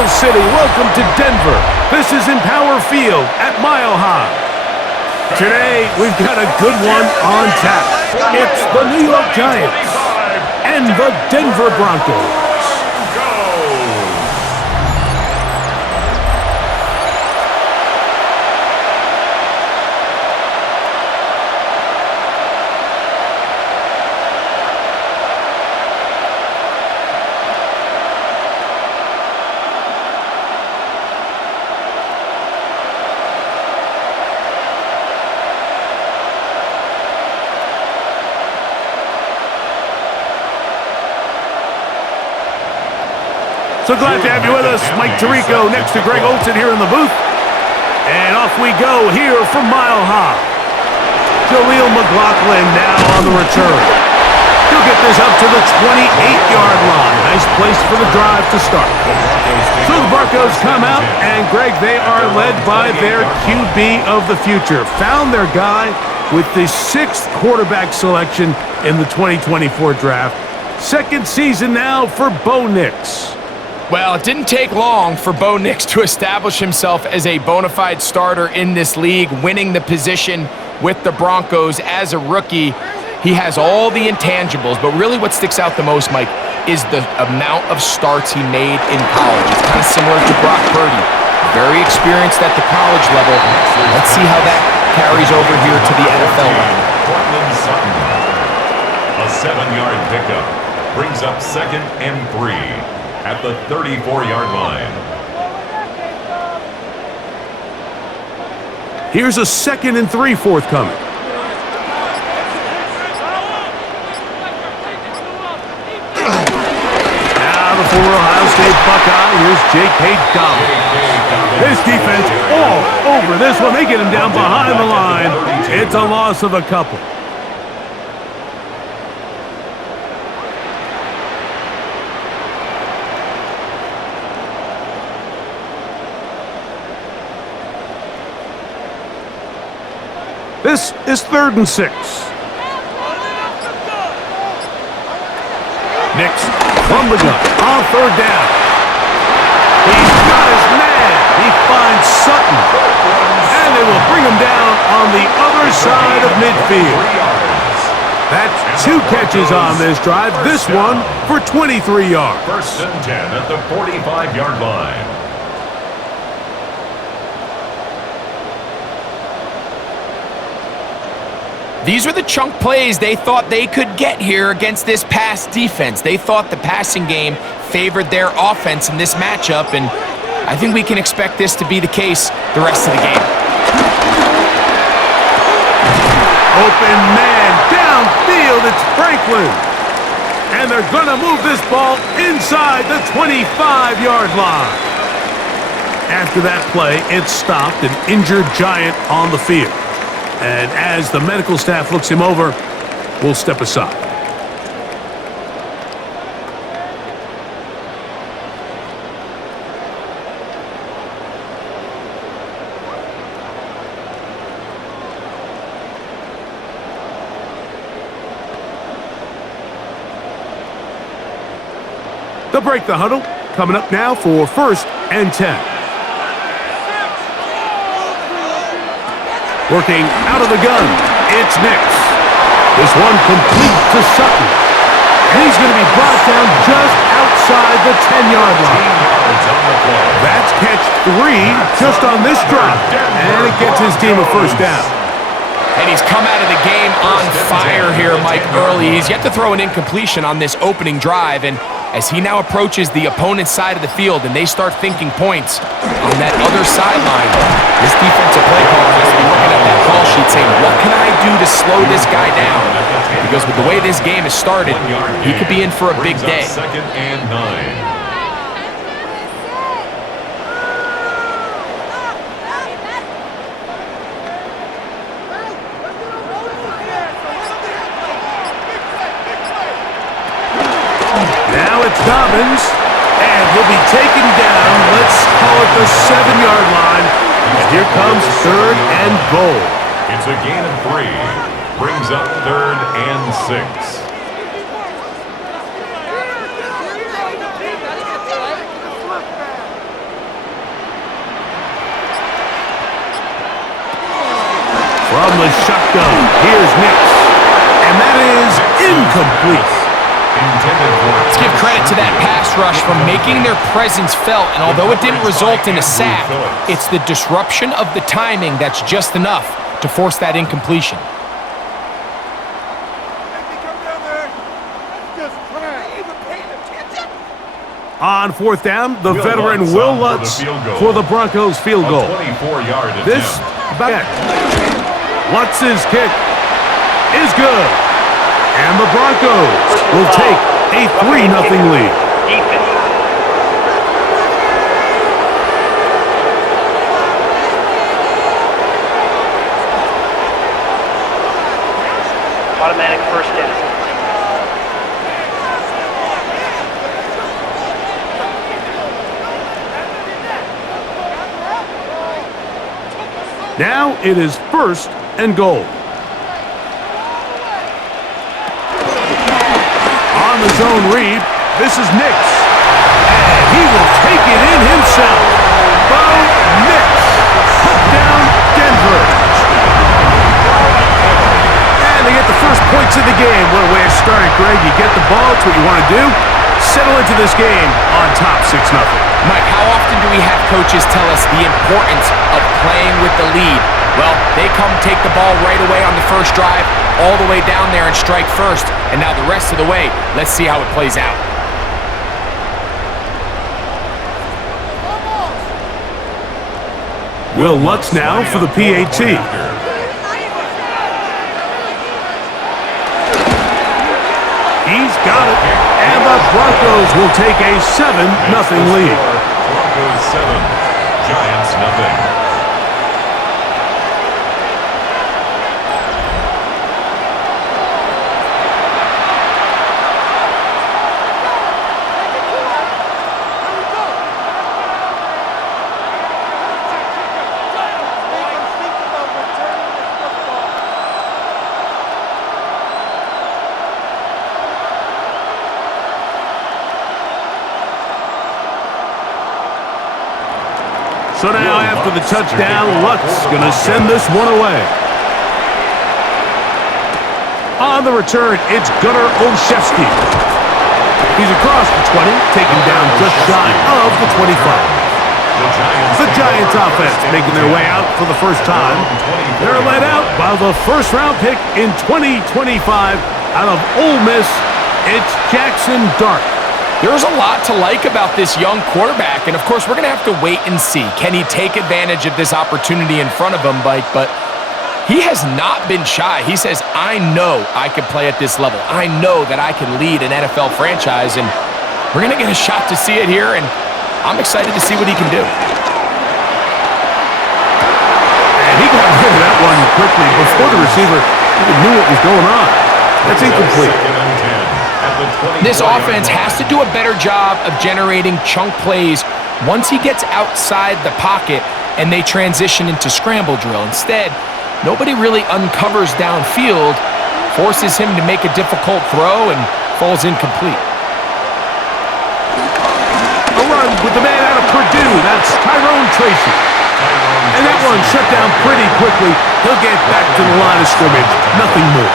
Capital City, welcome to Denver. This is Empower Field at Mile High. Today, we've got a good one on tap. It's the New York Giants and the Denver Broncos. So glad to have you with us. Mike Tirico next to Greg Olson here in the booth. And off we go here from Mile High. Jaleel McLaughlin now on the return. He'll get this up to the 28-yard line. Nice place for the drive to start. So the Broncos come out, and Greg, they are led by their QB of the future. Found their guy with the 6th quarterback selection in the 2024 draft. Second season now for Bo Nix. Well, it didn't take long for Bo Nix to establish himself as a bona fide starter in this league, winning the position with the Broncos as a rookie. He has all the intangibles, but really what sticks out the most, Mike, is the amount of starts he made in college. It's kind of similar to Brock Purdy. Very experienced at the college level. Let's see how that carries over here to the NFL level. A 7-yard pickup brings up 2nd and 3. At the 34-yard line. Here's a 2nd and 3 forthcoming. Now the former Ohio State Buckeye, here's J.K. Dobbins. This defense all over this one. They get him down behind the line. It's a loss of a couple. This is 3rd and 6. Nix from the gun on 3rd down. He's got his man. He finds Sutton. And they will bring him down on the other side of midfield. That's 2 catches on this drive. This one for 23 yards. 1st and 10 at the 45-yard line. These are the chunk plays they thought they could get here against this pass defense. They thought the passing game favored their offense in this matchup, and I think we can expect this to be the case the rest of the game. Open man downfield, it's Franklin. And they're going to move this ball inside the 25-yard line. After that play, it stopped, an injured Giant on the field. And as the medical staff looks him over, we'll step aside. They'll break the huddle. Coming up now for 1st and 10. Working out of the gun, it's Nix. This one complete to Sutton. And he's going to be brought down just outside the 10-yard line. That's catch 3 just on this drive. And it gets his team a 1st down. And he's come out of the game on fire here, Mike, early. He's yet to throw an incompletion on this opening drive. And as he now approaches the opponent's side of the field and they start thinking points on that other sideline, this defensive play caller has to be looking at that call sheet saying, what can I do to slow this guy down? Because with the way this game has started, he could be in for a big day. 2nd and 9. Now it's Dobbins, and he'll be taken down. Let's call it the 7-yard line. And here comes 3rd and goal. It's a gain of 3. Brings up 3rd and 6. From the shotgun, here's Nix. And that is incomplete. Let's give credit to that pass rush for making their presence felt, and although it didn't result in a sack, it's the disruption of the timing that's just enough to force that incompletion. On fourth down, the veteran Will Lutz for the Broncos field goal. 24-yard attempt. This back. Lutz's kick is good. And the Broncos will take a 3-0 lead. Automatic first down. Now it is first and goal. On the zone read, this is Nix. And he will take it in himself. Bo Nix. Touchdown, Denver. And they get the first points of the game. What a way to start it, Greg. You get the ball, it's what you want to do. Settle into this game on top 6-0. Mike, how often do we have coaches tell us the importance of playing with the lead? Well, they come take the ball right away on the first drive, all the way down there and strike first. And now the rest of the way, let's see how it plays out. Will Lutz now for the PAT. He's got it. And the Broncos will take a 7-0 lead. Broncos 7, Giants nothing. So now after the touchdown, Lutz going to send this one away. On the return, it's Gunnar Olszewski. He's across the 20, taken down just shy of the 25. The Giants offense making their way out for the first time. They're led out by the first-round pick in 2025 out of Ole Miss. It's Jackson Dart. There's a lot to like about this young quarterback, and of course, we're going to have to wait and see. Can he take advantage of this opportunity in front of him, Mike? But he has not been shy. He says, I know I can play at this level. I know that I can lead an NFL franchise, and we're going to get a shot to see it here, and I'm excited to see what he can do. And he got rid of that one quickly before the receiver even knew what was going on. That's incomplete. This offense has to do a better job of generating chunk plays once he gets outside the pocket and they transition into scramble drill. Instead, nobody really uncovers downfield, forces him to make a difficult throw, and falls incomplete. A run with the man out of Purdue. That's Tyrone Tracy. And that one shut down pretty quickly. He'll get back to the line of scrimmage. Nothing more.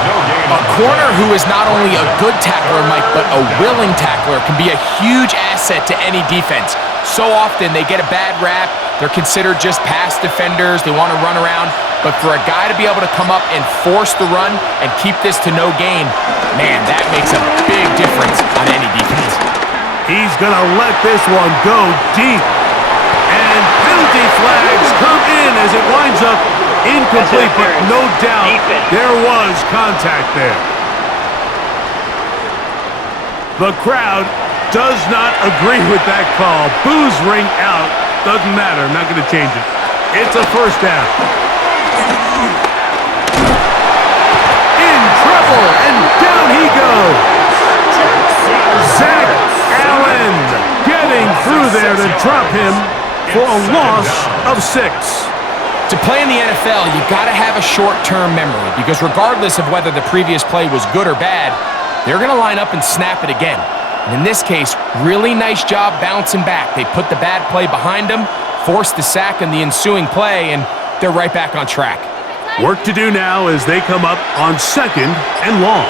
A corner who is not only a good tackler, Mike, but a willing tackler can be a huge asset to any defense. So often they get a bad rap. They're considered just pass defenders. They want to run around. But for a guy to be able to come up and force the run and keep this to no gain, man, that makes a big difference on any defense. He's going to let this one go deep. And penalty flags come in as it winds up incomplete, but no doubt there was contact there. The crowd does not agree with that call. Boos ring out. Doesn't matter. I'm not going to change it. It's a first down. In trouble, and down he goes. Zach Allen getting through there to drop him for a loss of 6. To play in the NFL, you got to have a short-term memory because regardless of whether the previous play was good or bad, they're going to line up and snap it again. And in this case, really nice job bouncing back. They put the bad play behind them, forced the sack in the ensuing play, and they're right back on track. Work to do now as they come up on 2nd and long.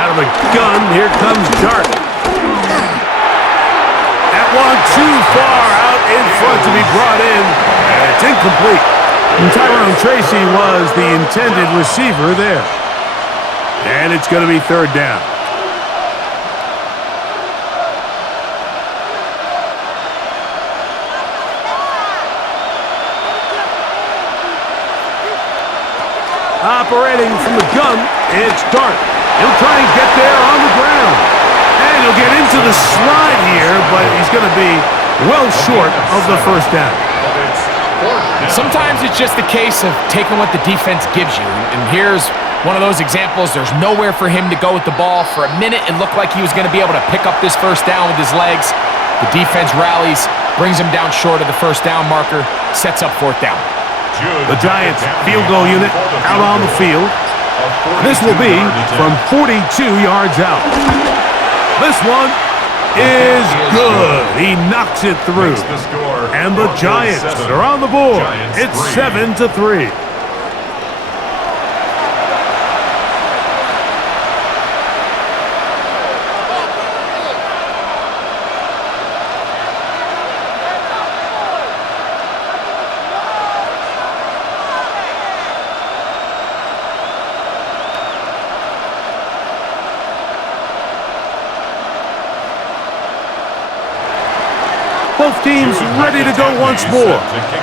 Out of the gun, here comes Dart. That one too far out in front to be brought in, and it's incomplete. And Tyrone Tracy was the intended receiver there. And it's going to be 3rd down. Operating from the gun, it's Dart. He'll try and get there on the ground. And he'll get into the slide here, but he's going to be well short of the 1st down. Sometimes it's just a case of taking what the defense gives you. And here's one of those examples. There's nowhere for him to go with the ball. For a minute, it looked like he was going to be able to pick up this 1st down with his legs. The defense rallies, brings him down short of the 1st down marker, sets up 4th down. The Giants field goal unit out on the field. This will be from 42 yards out. This one is good. He knocks it through. And the Giants are on the board. It's 7-3. Both teams ready to go once more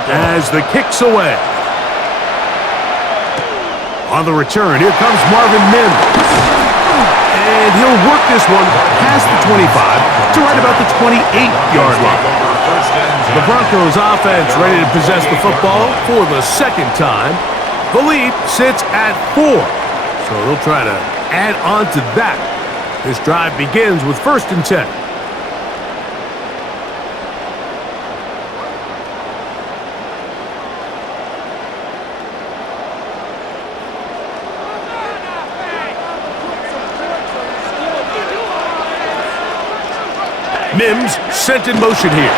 as the kick's away. On the return, here comes Marvin Mims. And he'll work this one past the 25 to right about the 28-yard line. The Broncos offense ready to possess the football for the 2nd time. The lead sits at 4. So they'll try to add on to that. This drive begins with 1st and 10. Mims sent in motion here.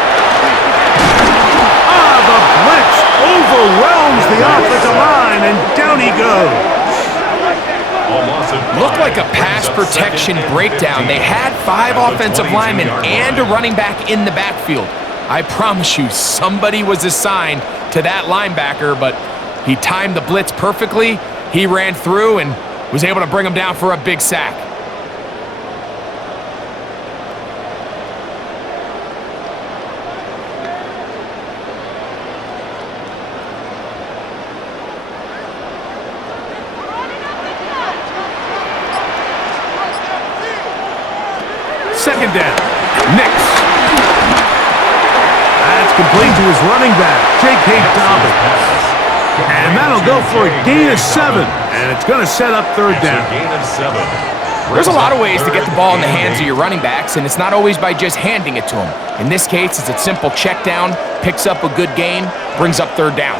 The blitz overwhelms the offensive line, and down he goes. Looked like a pass protection breakdown. They had 5 offensive linemen and a running back in the backfield. I promise you, somebody was assigned to that linebacker, but he timed the blitz perfectly. He ran through and was able to bring him down for a big sack. Second down. Nix. That's complete to his running back, J.K. Dobbins. And that'll go for a gain of 7. And it's going to set up 3rd down. There's a lot of ways to get the ball in the hands of your running backs, and it's not always by just handing it to them. In this case, it's a simple check down, picks up a good gain, brings up 3rd down.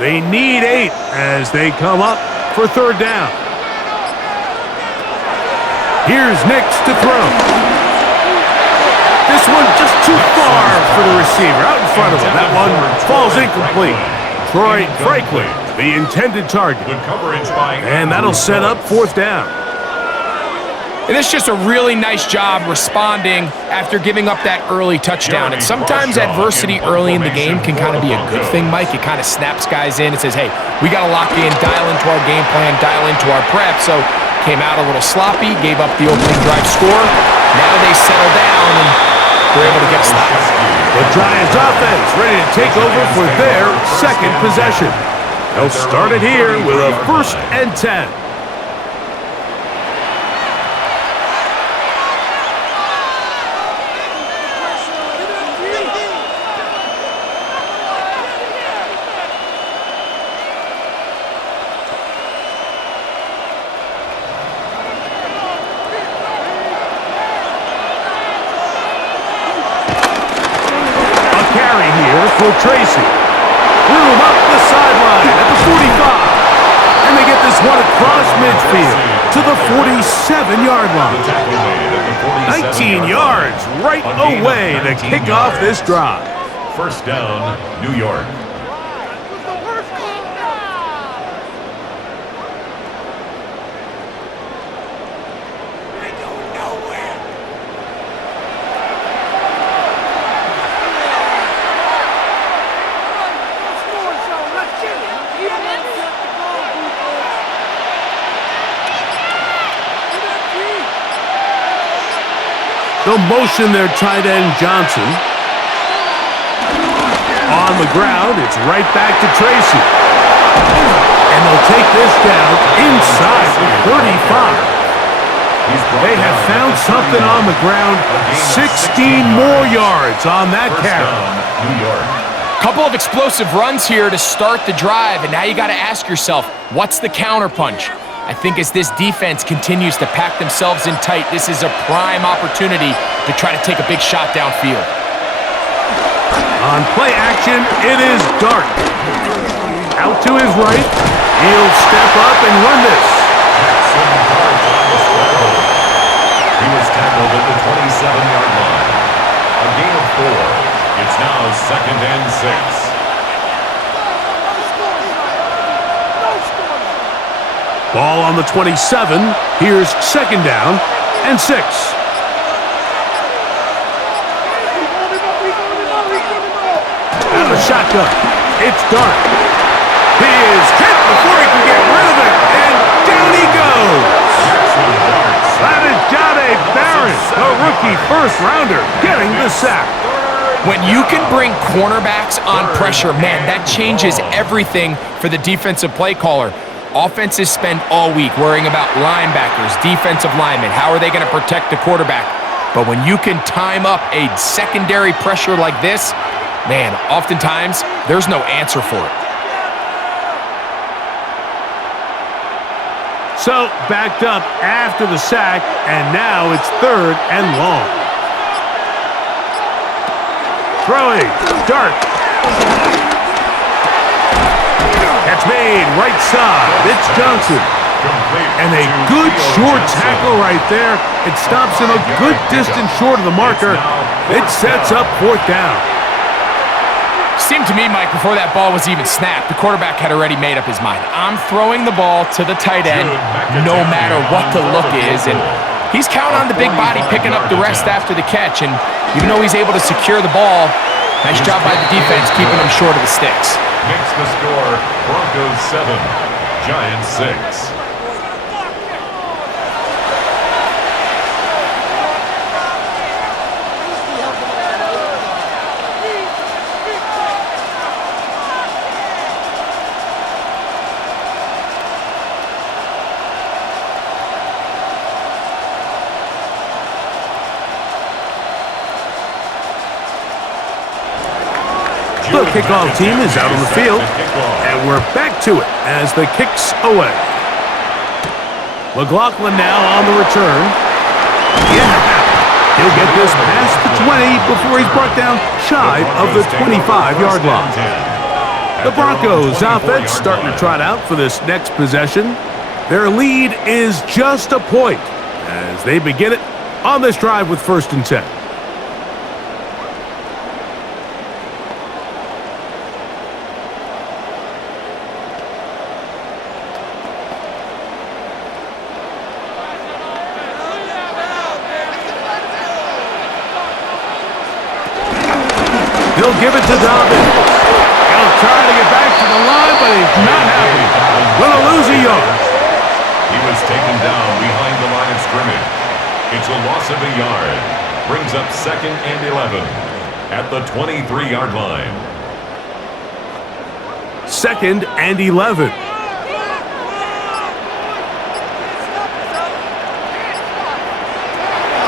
They need 8 as they come up for 3rd down. Here's Nix to throw. This one just too far for the receiver, out in front of him. That one falls incomplete. Troy Franklin, the intended target. And that'll set up 4th down. And it's just a really nice job responding after giving up that early touchdown. And sometimes adversity early in the game can kind of be a good thing, Mike. It kind of snaps guys in and says, hey, we got to lock in, dial into our game plan, dial into our prep. So came out a little sloppy, gave up the opening drive score. Now they settle down and they're able to get a stop. The Giants offense ready to take over for their 2nd possession. They'll start it here with a 1st and 10. For Tracy. Room up the sideline at the 45. And they get this one across midfield to the 47-yard line. 19 yards right away to kick off this drive. 1st down, New York. They'll motion their tight end Johnson. On the ground, it's right back to Tracy. And they'll take this down inside the 35. They have found something on the ground. 16 more yards on that carry. Couple of explosive runs here to start the drive, and now you got to ask yourself, what's the counterpunch? I think as this defense continues to pack themselves in tight, this is a prime opportunity to try to take a big shot downfield. On play action, it is Dart. Out to his right. He'll step up and run this. He was tackled at the 27-yard line. A gain of 4. It's now 2nd and 6. Ball on the 27. Here's 2nd down and 6. Out of the shotgun. It's Dart. He is hit before he can get rid of it, and down he goes. That is Jahdae Barron, the rookie first-rounder, getting the sack. When you can bring cornerbacks on pressure, man, that changes everything for the defensive play caller. Offenses spend all week worrying about linebackers, defensive linemen. How are they going to protect the quarterback? But when you can time up a secondary pressure like this, man, oftentimes there's no answer for it. So, backed up after the sack, and now it's 3rd and long. Throwing, Dart. Catch made, right side. It's Johnson. And a good short tackle right there. It stops him a good distance short of the marker. It sets up 4th down. Seemed to me, Mike, before that ball was even snapped, the quarterback had already made up his mind. I'm throwing the ball to the tight end no matter what the look is, and he's counting on the big body picking up the rest after the catch, and even though he's able to secure the ball, nice job by the defense keeping him short of the sticks. Makes the score Broncos 7, Giants 6. The kickoff team is out on the field, and we're back to it as the kick's away. McLaughlin now on the return. Yeah, he'll get this past the 20 before he's brought down shy of the 25-yard line. The Broncos offense starting to trot out for this next possession. Their lead is just a point as they begin it on this drive with 1st and 10. He'll give it to Dobbins. He'll try to get back to the line, but he's not happy. Gonna lose a yard. He was taken down behind the line of scrimmage. It's a loss of a yard. Brings up 2nd and 11 at the 23-yard line. 2nd and 11.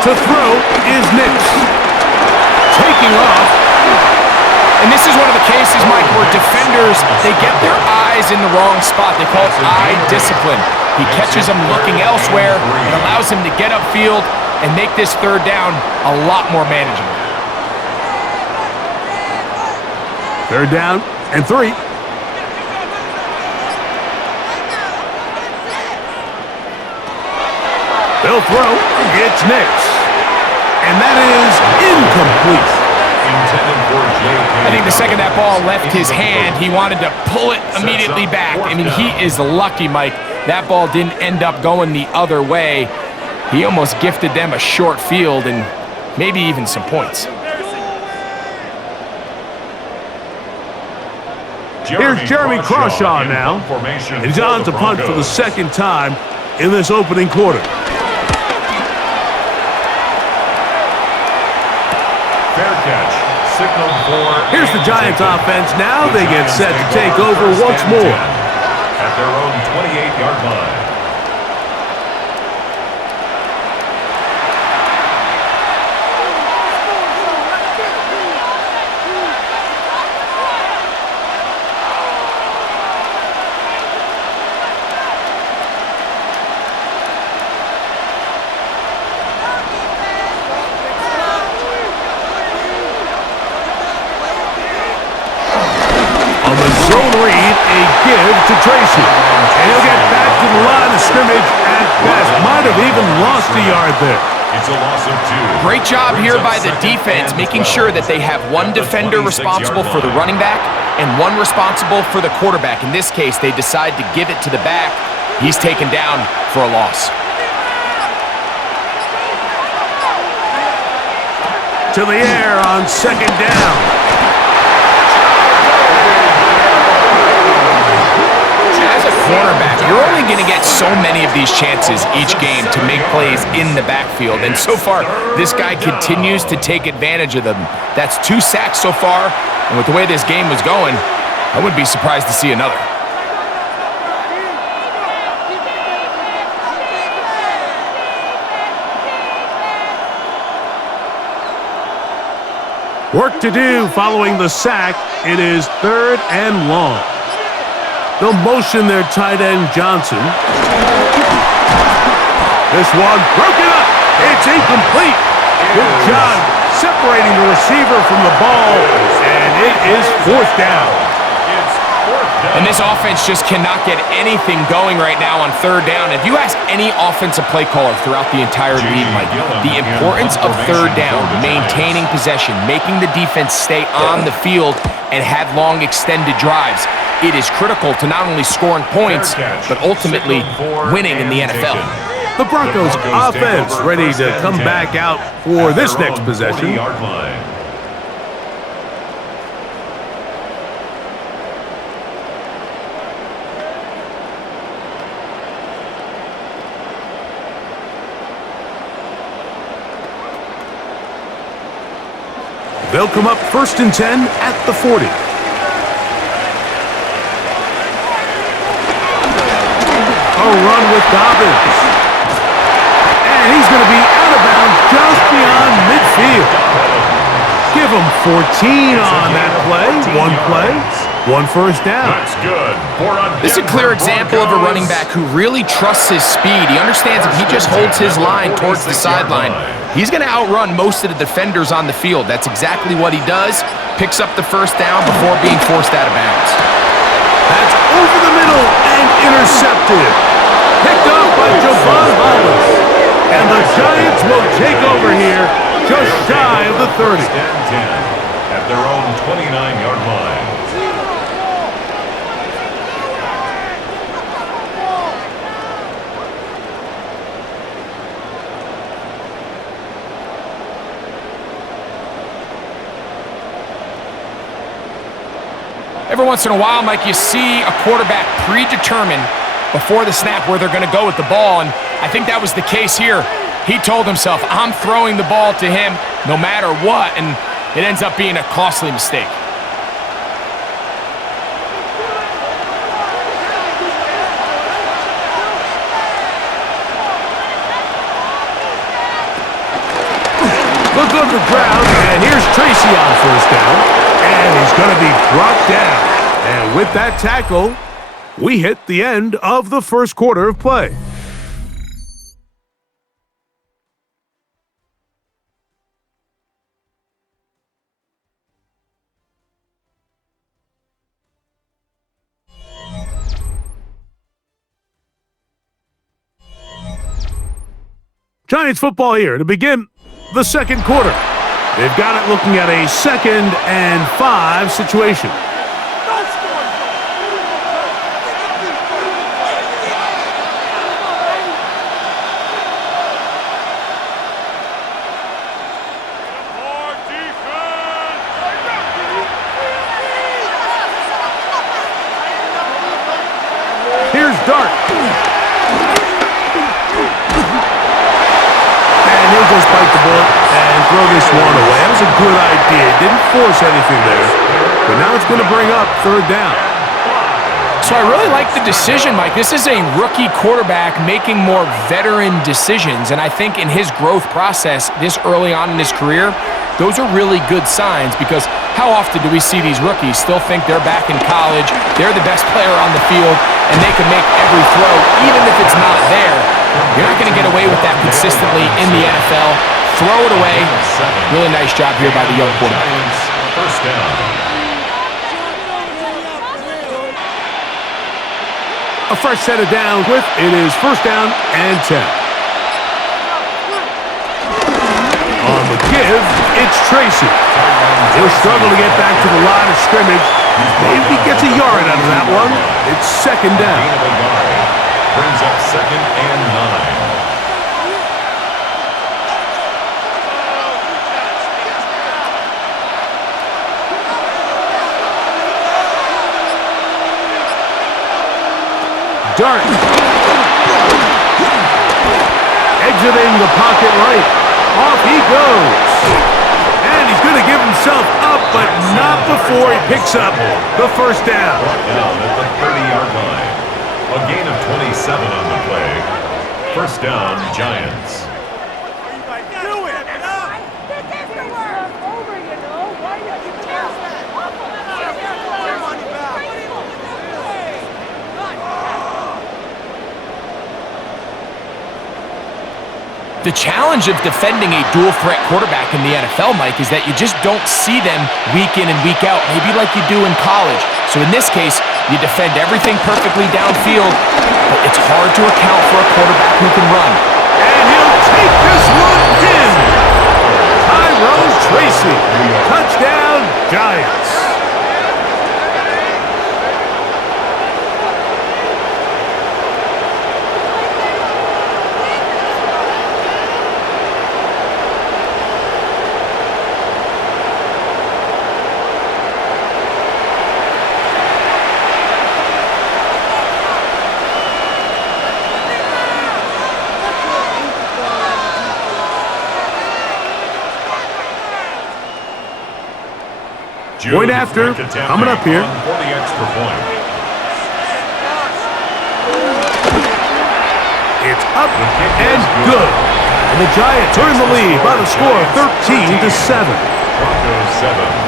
To throw is Nix. Taking off. And this is one of the cases, Mike, where defenders, they get their eyes in the wrong spot. They call it eye discipline. He catches them looking elsewhere. It allows him to get upfield and make this 3rd down a lot more manageable. 3rd down and 3. They'll throw. It's Nix. And that is incomplete. I think the second that ball left his hand, he wanted to pull it immediately back. I mean, he is lucky, Mike. That ball didn't end up going the other way. He almost gifted them a short field and maybe even some points. Here's Jeremy Crawshaw now. He's on to punt for the 2nd time in this opening quarter. signaled for. Here's the Giants offense now. They get set to take over once more. At their own 28-yard line. Zone read, a give to Tracy. And he'll get back to the line of scrimmage at best. Might have even lost a yard there. It's a loss of 2. Great job here by the defense, making sure that they have one defender responsible for the running back and one responsible for the quarterback. In this case, they decide to give it to the back. He's taken down for a loss. To the air on second down. Quarterback, you're only going to get so many of these chances each game to make plays in the backfield, and so far this guy continues to take advantage of them. That's 2 sacks so far, and with the way this game was going, I wouldn't be surprised to see another. Work to do following the sack. It is 3rd and long. They'll motion their tight end, Johnson. This one broken up. It's incomplete. Good job separating the receiver from the ball, and it is 4th down. And this offense just cannot get anything going right now on 3rd down. If you ask any offensive play caller throughout the entire league, Mike, the importance of 3rd down, maintaining possession, making the defense stay on the field and have long extended drives, it is critical to not only scoring points, but ultimately winning in the NFL. The Broncos offense ready to come back out for this next possession. They'll come up 1st and 10 at the 40. A run with Dobbins. And he's going to be out of bounds just beyond midfield. Give him 14 on that play. 1 first down. That's good. This is a clear example of a running back who really trusts his speed. He understands if he just holds his line towards the sideline, he's going to outrun most of the defenders on the field. That's exactly what he does. Picks up the 1st down before being forced out of bounds. That's over the middle and intercepted. Picked up by Javon Hollis. And the Giants will take over here just shy of the 30. At their own 29-yard line. Every once in a while, Mike, you see a quarterback predetermine before the snap where they're going to go with the ball, and I think that was the case here. He told himself, I'm throwing the ball to him no matter what, and it ends up being a costly mistake. Look on the ground, and here's Tracy on 1st down, and he's going to be brought down. And with that tackle, we hit the end of the 1st quarter of play. Giants football here to begin the 2nd quarter. They've got it looking at a 2nd and 5 situation. Here's Dart. And he'll just bite the bullet and throw this one away. That was a good idea. Didn't force anything there. But now it's going to bring up third down. So I really like the decision, Mike. This is a rookie quarterback making more veteran decisions, and I think in his growth process this early on in his career, those are really good signs, because how often do we see these rookies still think they're back in college, they're the best player on the field, and they can make every throw, even if it's not there. You're not going to get away with that consistently in the NFL. Throw it away. Really nice job here by the young quarterback. First down. A fresh set of downs with it is first down and 10. On the give, it's Tracy. He'll struggle to get back to the line of scrimmage. Maybe he gets a yard out of that one. It's second down. Brings up second and 9. Dart. Exiting the pocket right. Off he goes. And he's going to give himself up, but not before he picks up the first down. Brought down at the 30-yard line. A gain of 27 on the play. First down, Giants. The challenge of defending a dual-threat quarterback in the NFL, Mike, is that you just don't see them week in and week out, maybe like you do in college. So in this case, you defend everything perfectly downfield, but it's hard to account for a quarterback who can run. And he'll take this one in. Tyrone Tracy. Touchdown, Giants. Point after, coming up here. For the extra point. It's up and good. And the Giants are in the lead by the score of 13-7. Broncos 7.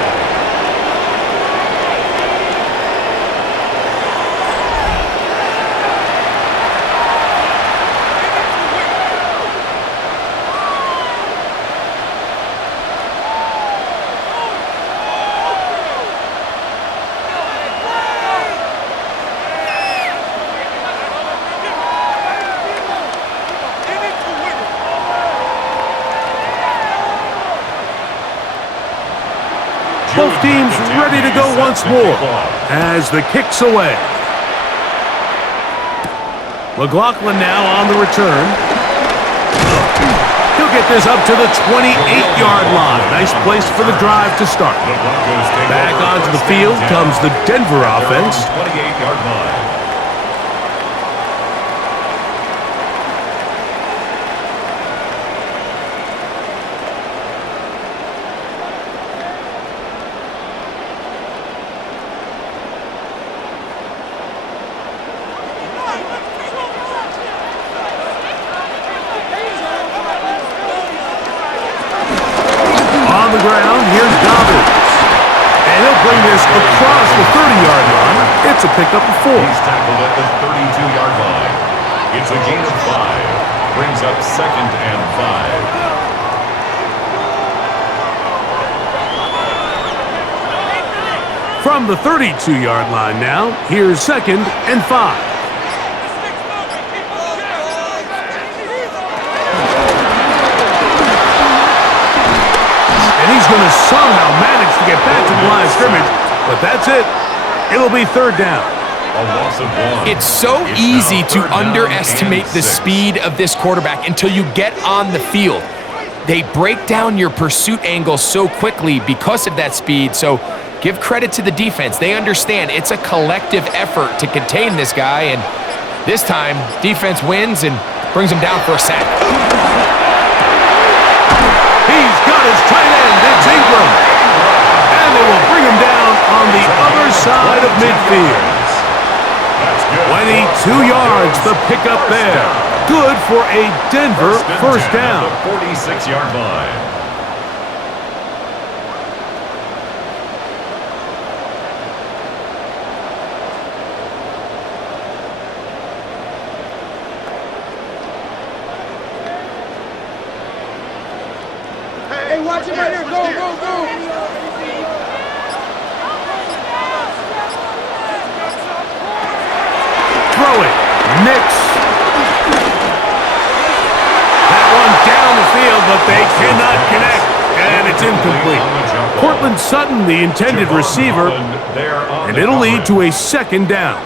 Both teams ready to go once more as the kick's away. McLaughlin now on the return. He'll get this up to the 28-yard line. Nice place for the drive to start. Back onto the field comes the Denver offense. 28-yard line. On the ground, here's Dobbins. And he'll bring this across the 30-yard line. It's a pickup of 4. He's tackled at the 32-yard line. It's a gain of 5. Brings up second and 5. From the 32-yard line now, here's second and 5. And he's going to somehow manage to get back to the line of scrimmage, but that's it. It'll be third down. A loss of 1. It's so easy to underestimate the speed of this quarterback until you get on the field. They break down your pursuit angle so quickly because of that speed, so give credit to the defense. They understand it's a collective effort to contain this guy, and this time, defense wins and brings him down for a sack. He's got his tight end. It's Ingram. And they will bring him down on the other side of midfield. 22 yards, the pickup there. Good for a Denver first down. 46-yard line. Hey, watch it right here. Go, go, go. Throw it. Nix. That one down the field, but they cannot connect. And it's incomplete. Cortland Sutton, the intended receiver, and it'll lead to a second down.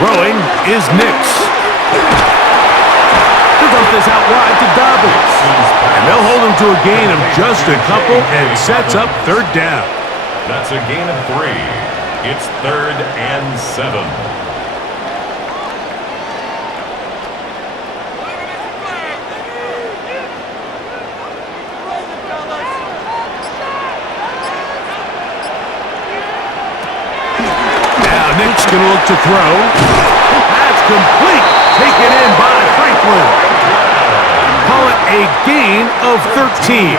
Throwing is Nix. They'll dump this out wide to Dobbins. And they'll hold him to a gain of just a couple and sets up third down. That's a gain of 3. It's 3rd and 7. Nick's going to look to throw. That's complete. Taken in by Franklin. Call it a gain of 13.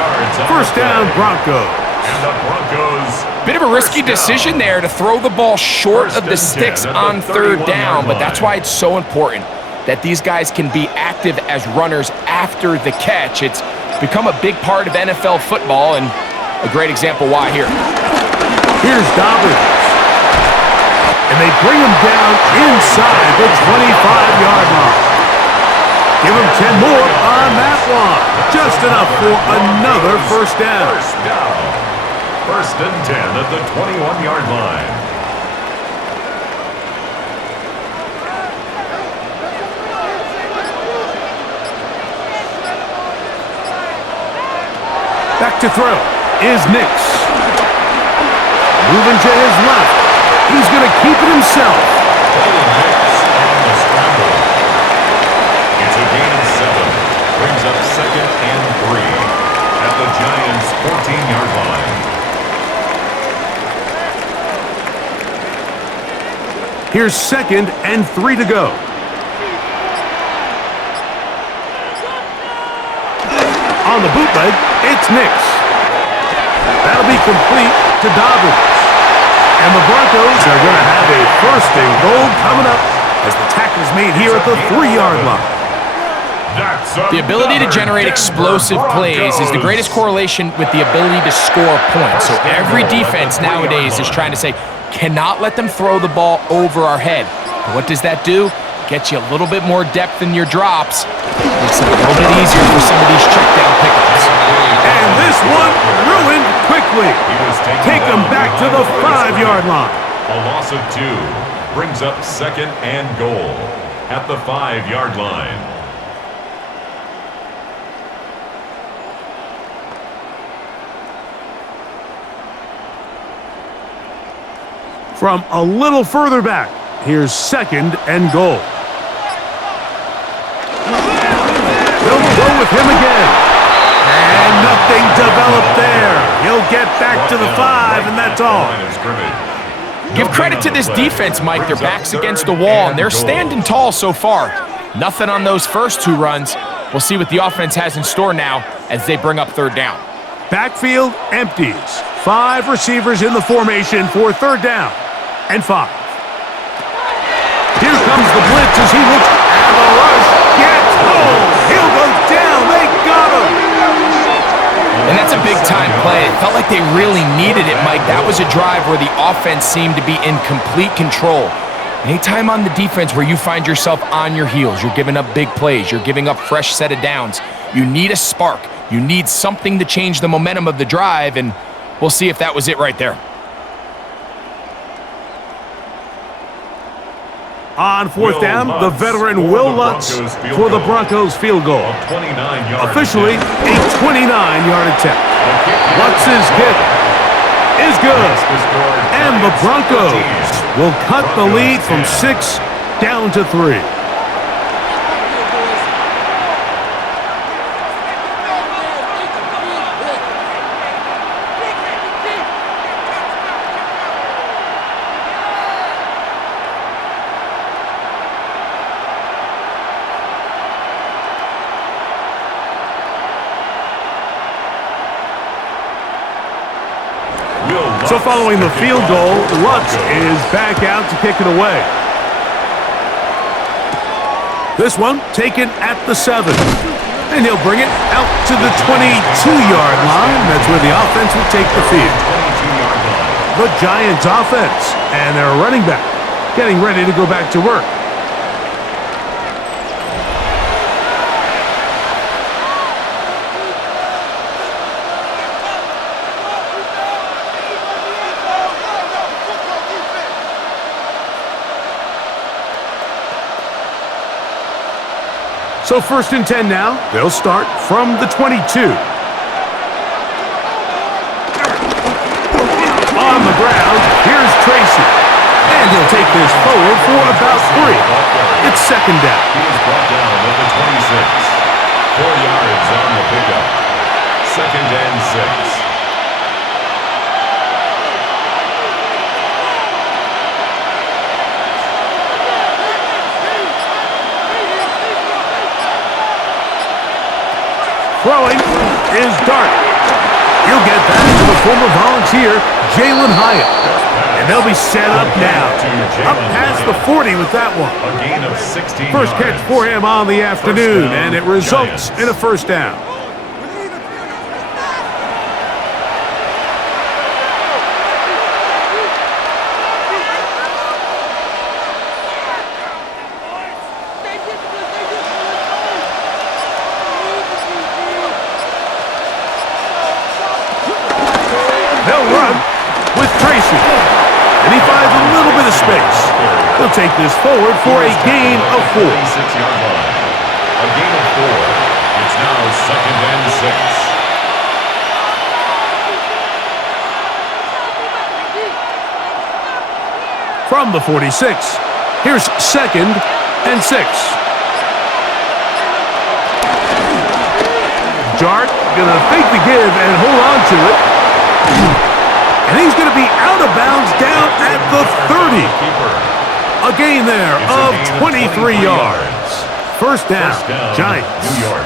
First down, Broncos. And the Broncos. Bit of a risky decision there to throw the ball short of the sticks on third down, but that's why it's so important that these guys can be active as runners after the catch. It's become a big part of NFL football, and a great example why here. Here's Dobbins. And they bring him down inside the 25-yard line. Give him 10 more on that one. Just enough for another first down. First down. 1st and 10 at the 21-yard line. Back to throw is Nix. Moving to his left. He's going to keep it himself. It's a gain of 7. Brings up 2nd and 3 at the Giants' 14-yard line. Here's 2nd and 3 to go. On the bootleg, it's Nix. That'll be complete to Dobbins. And the Broncos are going to have a 1st and goal coming up as the tackle's made here at the 3-yard line. The ability to generate explosive plays is the greatest correlation with the ability to score points. So every defense nowadays is trying to say, cannot let them throw the ball over our head. But what does that do? Get you a little bit more depth in your drops. Makes it a little bit easier for some of these check down pickups. And this one ruined quickly. Take them back to the 5-yard line. A loss of 2 brings up 2nd and goal at the 5-yard line. From a little further back, here's 2nd and goal. They'll go with him again. And nothing developed there. He'll get back to the 5, and that's all. Give credit to this defense, Mike. Their back's against the wall, and they're standing tall so far. Nothing on those first 2 runs. We'll see what the offense has in store now as they bring up third down. Backfield empties. 5 receivers in the formation for third down and 5. Here comes the blitz as he looks, and the rush gets home. He'll go down. They got him. And that's a big-time play. It felt like they really needed it, Mike. That was a drive where the offense seemed to be in complete control. Anytime on the defense where you find yourself on your heels, you're giving up big plays, you're giving up fresh set of downs, you need a spark. You need something to change the momentum of the drive, and we'll see if that was it right there. On 4th down, the veteran Will Lutz for the Broncos field goal. Officially a 29-yard attempt. Lutz's kick is good. And the Broncos will cut the lead from 6 down to 3. So following the field goal, Lutz is back out to kick it away. This one taken at the 7. And he'll bring it out to the 22-yard line. That's where the offense will take the field. The Giants offense and their running back getting ready to go back to work. So 1st and 10 now. They'll start from the 22. On the ground, here's Tracy. And he'll take this forward for about 3. It's 2nd down. He's brought down at the 26. 4 yards on the pickup. 2nd and 6. Throwing is Dart. He'll get that to the former Volunteer, Jalen Hyatt. And they'll be set up now. Up past the 40 with that one. A gain of 16 First catch for him on the afternoon, and it results in a 1st down. They'll run with Tracy. And he finds a little bit of space. He'll take this forward for a gain of 4. 6-yard line. A gain of 4. It's now 2nd and 6. From the 46, here's 2nd and 6. Dart gonna fake the give and hold on to it. And he's going to be out of bounds down at the 30. A gain there of 23 yards. First down, Giants. New York.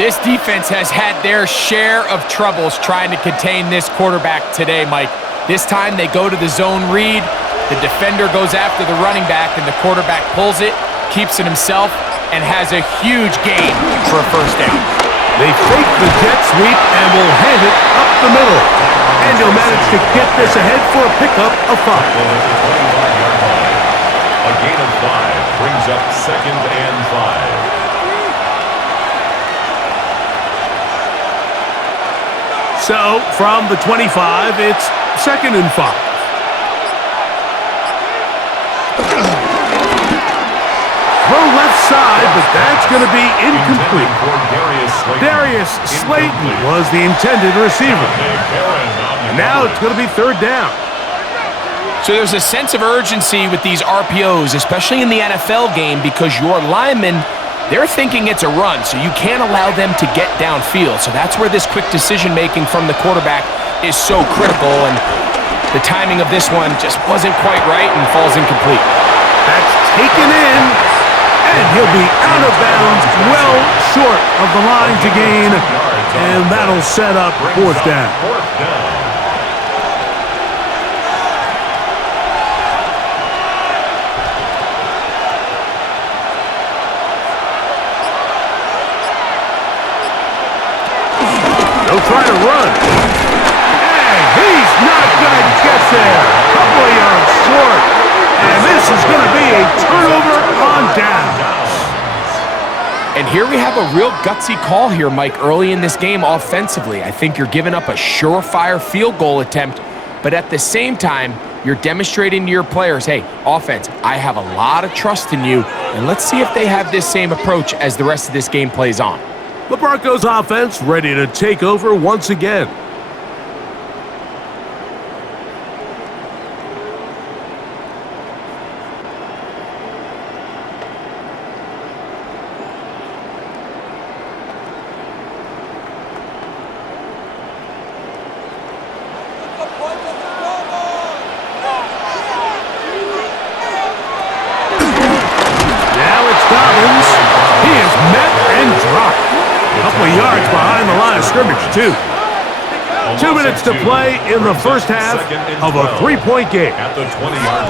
This defense has had their share of troubles trying to contain this quarterback today, Mike. This time they go to the zone read. The defender goes after the running back, and the quarterback pulls it, keeps it himself, and has a huge gain for a 1st down. They fake the jet sweep and will hand it up the middle. And he'll manage to get this ahead for a pickup of 5. A gain of 5 brings up 2nd and 5. So from the 25, it's 2nd and 5. Throw left side, but that's going to be incomplete. Darius Slayton was the intended receiver. And now it's going to be 3rd down. So there's a sense of urgency with these RPOs, especially in the NFL game, because your linemen, they're thinking it's a run, so you can't allow them to get downfield. So that's where this quick decision-making from the quarterback is so critical, and the timing of this one just wasn't quite right and falls incomplete. That's taken in. And he'll be out of bounds, well short of the line to gain, and that'll set up 4th down. They'll try to run. And he's not going to get there. A couple of yards short. And this is going to be a turnover on downs. And here we have a real gutsy call here, Mike, early in this game offensively. I think you're giving up a surefire field goal attempt, but at the same time, you're demonstrating to your players, hey, offense, I have a lot of trust in you, and let's see if they have this same approach as the rest of this game plays on. The Broncos offense ready to take over once again. couple of yards behind the line of scrimmage, too. 2 minutes to play in the first half of a 3-point game.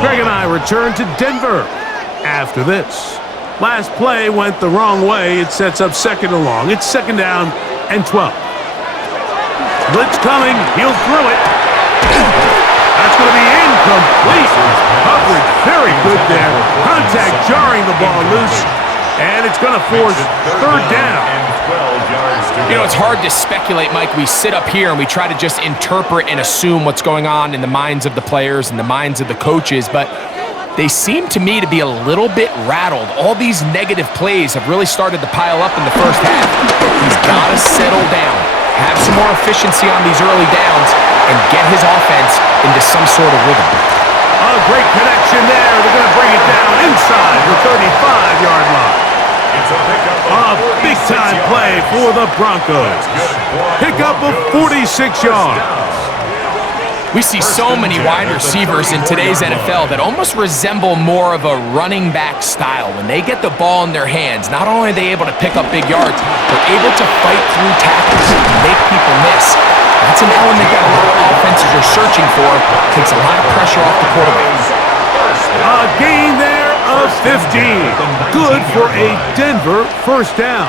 Greg and I return to Denver after this. Last play went the wrong way. It sets up second and long. It's second down and 12. Blitz coming. He'll throw it. That's going to be incomplete. Coverage very good there. Contact jarring the ball loose. And it's going to force third down. You know, it's hard to speculate, Mike. We sit up here and we try to just interpret and assume what's going on in the minds of the players and the minds of the coaches, but they seem to me to be a little bit rattled. All these negative plays have really started to pile up in the first half. He's got to settle down, have some more efficiency on these early downs, and get his offense into some sort of rhythm. A great connection there. They're going to bring it down inside the 35-yard line. A big-time play for the Broncos. Pickup of 46 yards. We see so many wide receivers in today's NFL that almost resemble more of a running back style. When they get the ball in their hands, not only are they able to pick up big yards, they're able to fight through tackles and make people miss. That's an element that a lot of offenses are searching for. Takes a lot of pressure off the quarterback. A gain there of 15. Good for a Denver first down.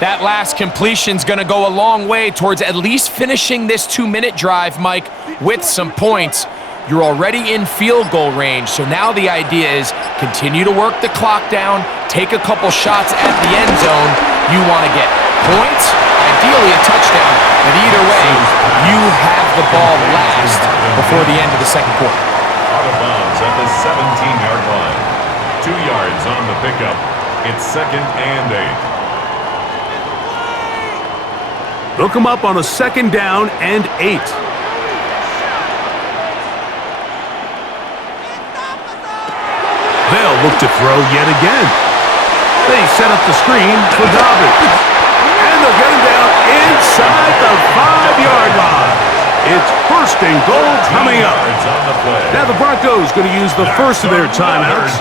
That last completion's going to go a long way towards at least finishing this 2-minute drive, Mike, with some points. You're already in field goal range, so now the idea is continue to work the clock down, take a couple shots at the end zone. You want to get points, ideally a touchdown, but either way, you have the ball last before the end of the second quarter. Out of bounds at the 17-yard line. 2 yards on the pickup. It's second and 8. Look him up on a second down and 8. They'll look to throw yet again. They set up the screen for Dobbins. And they'll get him down inside the 5-yard line. It's first and goal coming up. Now the Broncos going to use the first of their timeouts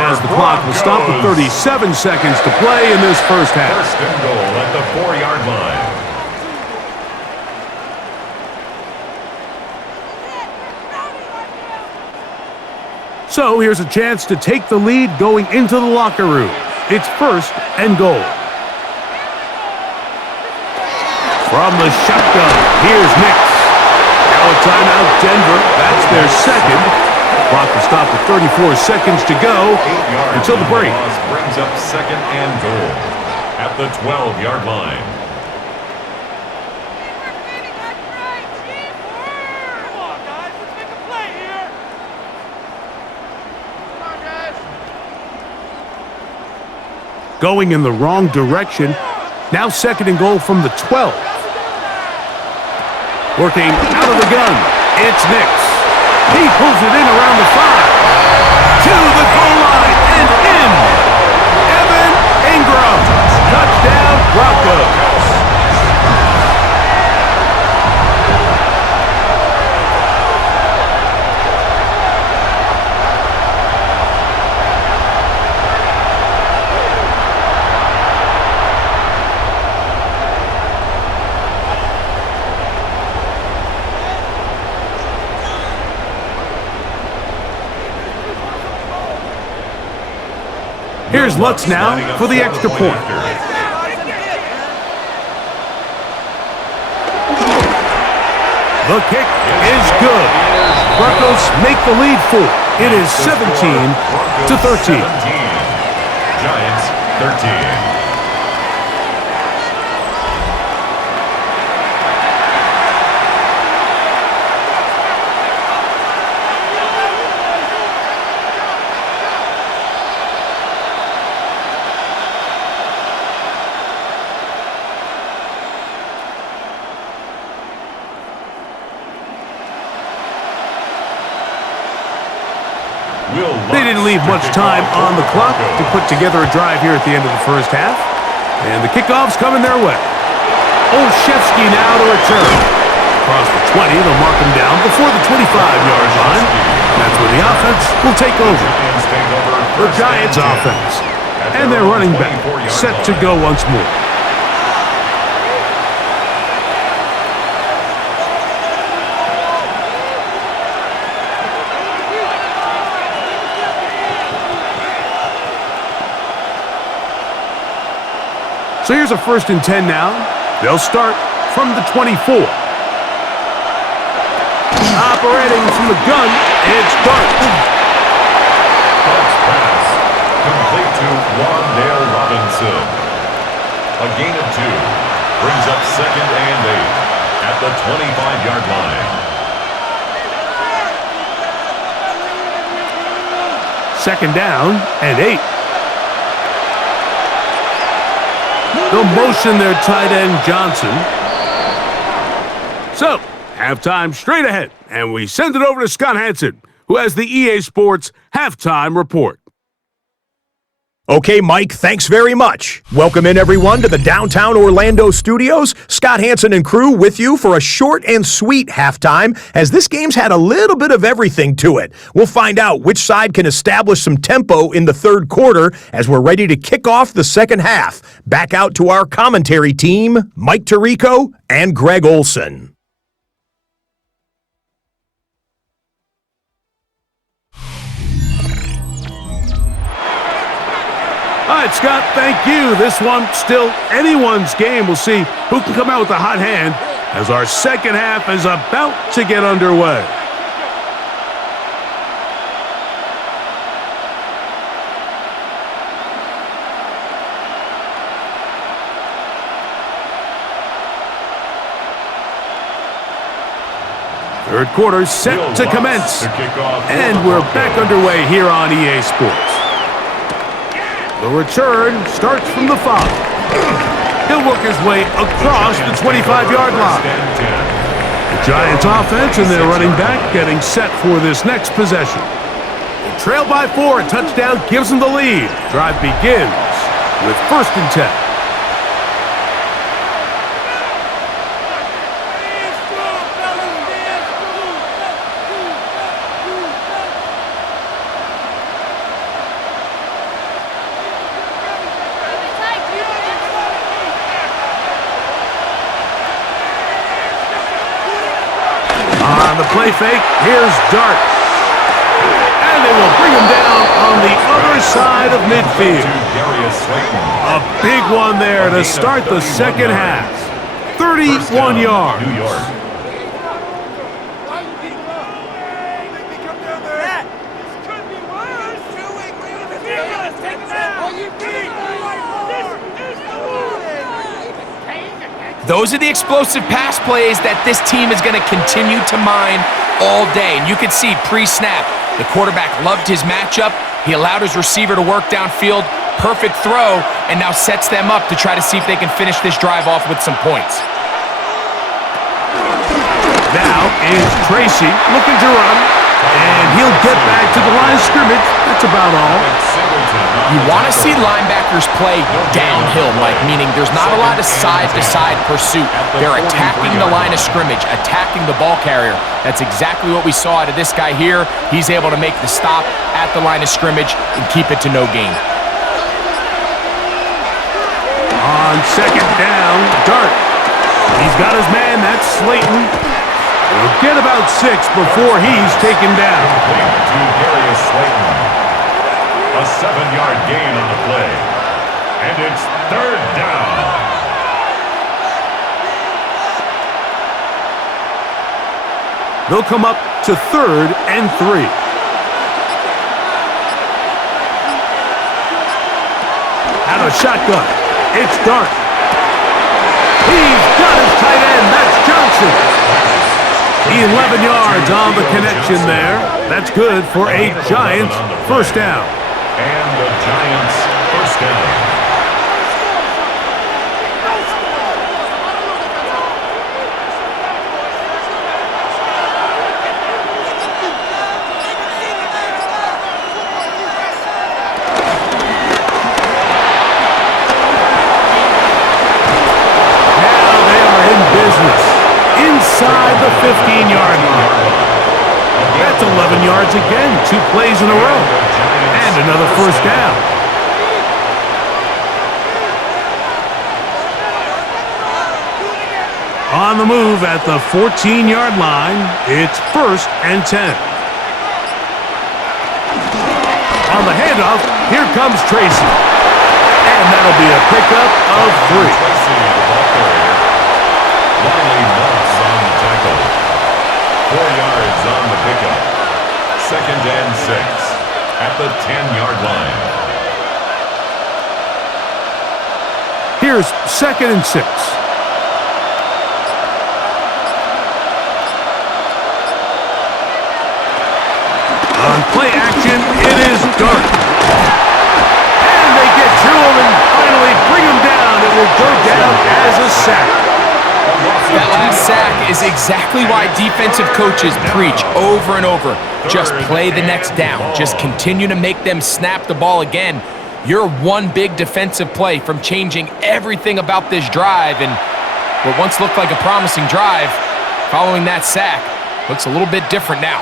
as the clock will stop with 37 seconds to play in this first half. First and goal at the 4-yard line. So here's a chance to take the lead going into the locker room. It's first and goal. From the shotgun, here's Nix. Now a timeout, Denver. That's their second. Clock will stop with 34 seconds to go until the break. Brings up second and goal at the 12-yard line. Going in the wrong direction. Now second and goal from the 12. Working out of the gun. It's Nix. He pulls it in around the 5. To the goal line and in. Evan Ingram. Touchdown Broncos. Here's Lutz now for the extra point. The kick is good. Broncos make the lead 4. It is 17-13. Giants 13. They didn't leave much time on the clock to put together a drive here at the end of the first half. And the kickoff's coming their way. Olszewski now to return. Across the 20, they'll mark him down before the 25-yard line. That's where the offense will take over. The Giants offense And their running back set to go once more. So here's a 1st and 10 now. They'll start from the 24. Operating from the gun, it's Dart. Dart's pass, complete to Wandale Robinson. A gain of 2, brings up 2nd and 8 at the 25-yard line. 2nd down and 8. They'll motion their tight end, Johnson. So, halftime straight ahead, and we send it over to Scott Hansen, who has the EA Sports Halftime Report. Okay, Mike, thanks very much. Welcome in, everyone, to the downtown Orlando studios. Scott Hansen and crew with you for a short and sweet halftime, as this game's had a little bit of everything to it. We'll find out which side can establish some tempo in the 3rd quarter as we're ready to kick off the 2nd half. Back out to our commentary team, Mike Tirico and Greg Olson. All right, Scott, thank you. This one still anyone's game. We'll see who can come out with the hot hand as our 2nd half is about to get underway. Third quarter set to commence, and we're back underway here on EA Sports. The return starts from the 5. He'll work his way across the 25-yard line. The Giants offense and their running back getting set for this next possession. They trail by 4. A touchdown gives them the lead. Drive begins with 1st and 10. On the play fake, here's Dart. And they will bring him down on the other side of midfield. A big one there to start the 2nd half. 31 yards. Those are the explosive pass plays that this team is going to continue to mine all day. And you can see pre-snap, the quarterback loved his matchup. He allowed his receiver to work downfield, perfect throw, and now sets them up to try to see if they can finish this drive off with some points. Now is Tracy looking to run, and he'll get back to the line of scrimmage. That's about all. You want to see linebackers play downhill, Mike, meaning there's not a lot of side-to-side pursuit. They're attacking the line of scrimmage, attacking the ball carrier. That's exactly what we saw out of this guy here. He's able to make the stop at the line of scrimmage and keep it to no gain. On 2nd down, Dart. He's got his man, that's Slayton. He'll get about 6 before he's taken down. A 7-yard gain on the play. And it's 3rd down. They'll come up to 3rd and 3. Out of shotgun, it's Dart. He's got his tight end, that's Johnson. 11 yards on the connection there. That's good for a Giants 1st down. And the Giants 1st down. Now they are in business inside the 15-yard line. That's 11 yards again, 2 plays in a row. And another 1st down. On the move at the 14-yard line, it's 1st and 10. On the handoff, here comes Tracy. And that'll be a pickup of 3. Tracy, the ball carrier. Riley Moss on the tackle. 4 yards on the pickup. 2nd and 6 at the 10-yard line. Here's 2nd and 6. On play action, it is Dart. And they get to him and finally bring him down. It will go down as a sack. That last sack is exactly why defensive coaches preach over and over. Just play the next down. Just continue to make them snap the ball again. You're one big defensive play from changing everything about this drive, and what once looked like a promising drive, following that sack, looks a little bit different now.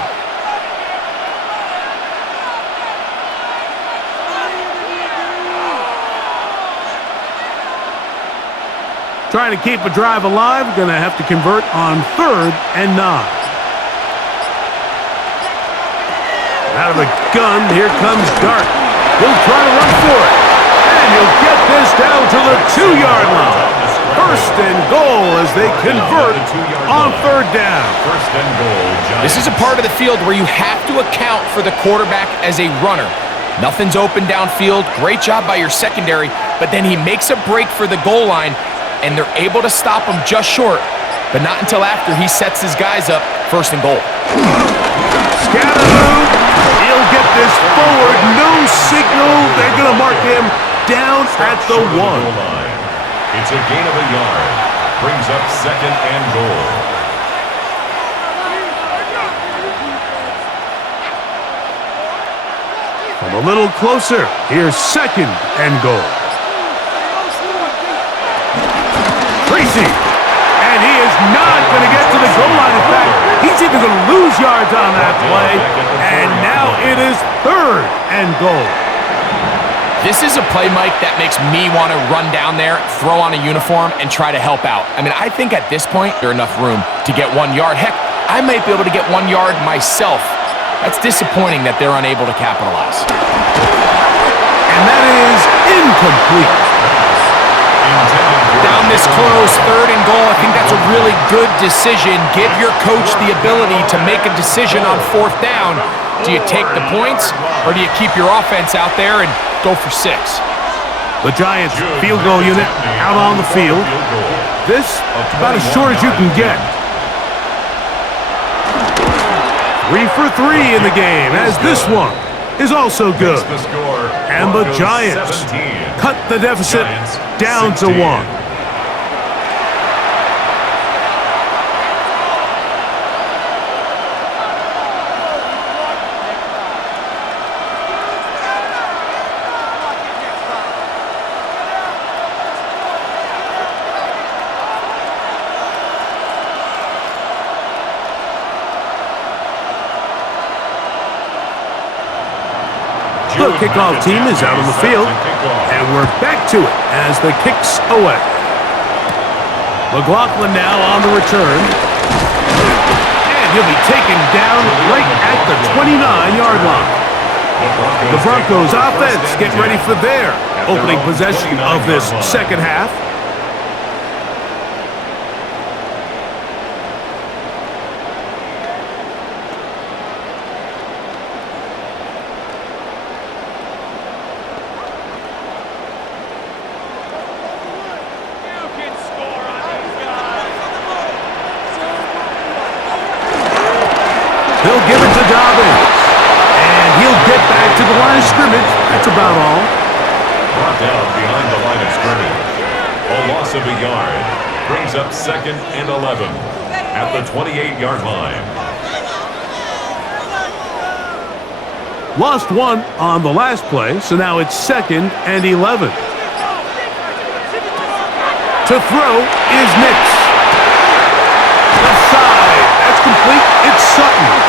Trying to keep a drive alive, going to have to convert on 3rd and 9. Out of the gun, here comes Dart. He'll try to run for it. And he'll get this down to the 2-yard line. 1st and goal as they convert on 3rd down. 1st and goal, Giants. This is a part of the field where you have to account for the quarterback as a runner. Nothing's open downfield. Great job by your secondary, but then he makes a break for the goal line, and they're able to stop him just short, but not until after he sets his guys up 1st and goal. Scatter. He'll get this forward. No signal. They're going to mark him down at the 1. It's a gain of a yard. Brings up 2nd and goal. From a little closer, here's 2nd and goal. Tracy, and he is not going to get to the goal line. In fact, he's even going to lose yards on that play, and now it is 3rd and goal. This is a play, Mike, that makes me want to run down there, throw on a uniform, and try to help out. I mean, I think at this point, there's enough room to get 1 yard. Heck, I might be able to get 1 yard myself. That's disappointing that they're unable to capitalize. And that is incomplete. Down this close, 3rd and goal, I think that's a really good decision. Give your coach the ability to make a decision on 4th down. Do you take the points, or do you keep your offense out there and go for 6? The Giants field goal unit out on the field. This about as short as you can get. 3 for 3 in the game, as this one is also good. And the Giants cut the deficit down to 1. The kickoff team is out on the field, and we're back to it as the kick's away. McLaughlin now on the return, and he'll be taken down right at the 29-yard line. The Broncos offense getting ready for their opening possession of this 2nd half. They'll give it to Dobbins, and he'll get back to the line of scrimmage. That's about all. Brought down behind the line of scrimmage. A loss of a yard brings up 2nd and 11 at the 28-yard line. Lost 1 on the last play, so now it's 2nd and 11. To throw is Nix. Left side, that's complete. It's Sutton.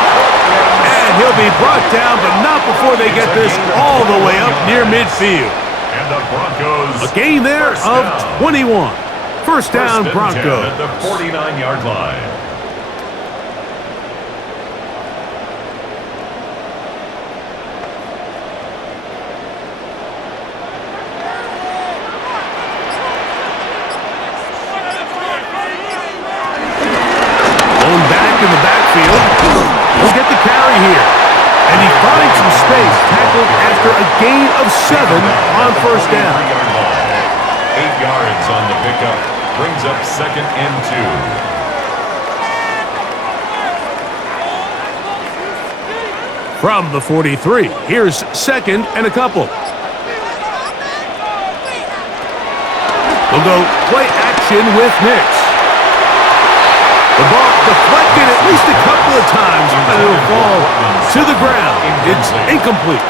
And he'll be brought down, but not before they get this all the way up near midfield. And the Broncos. A gain there of 21. First down, and 10 Broncos. at the 49-yard line. Going back in the backfield. He'll get the carry here. And he finds some space, tackled after a gain of 7 on first down. 8 yards on the pickup. Brings up 2nd and 2. From the 43, here's 2nd and a couple. We'll go play action with Nix. The ball deflected at least a couple of times, but it'll fall to the ground. It's incomplete.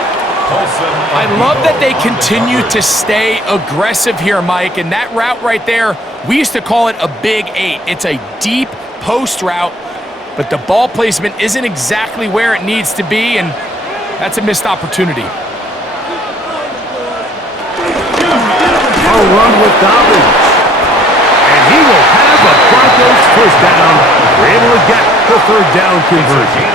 I love that they continue to stay aggressive here, Mike, and that route right there, we used to call it a big 8. It's a deep post route, but the ball placement isn't exactly where it needs to be, and that's a missed opportunity. A run with Dobbins. And he will have a Broncos first down. We're able to get the third down conversion.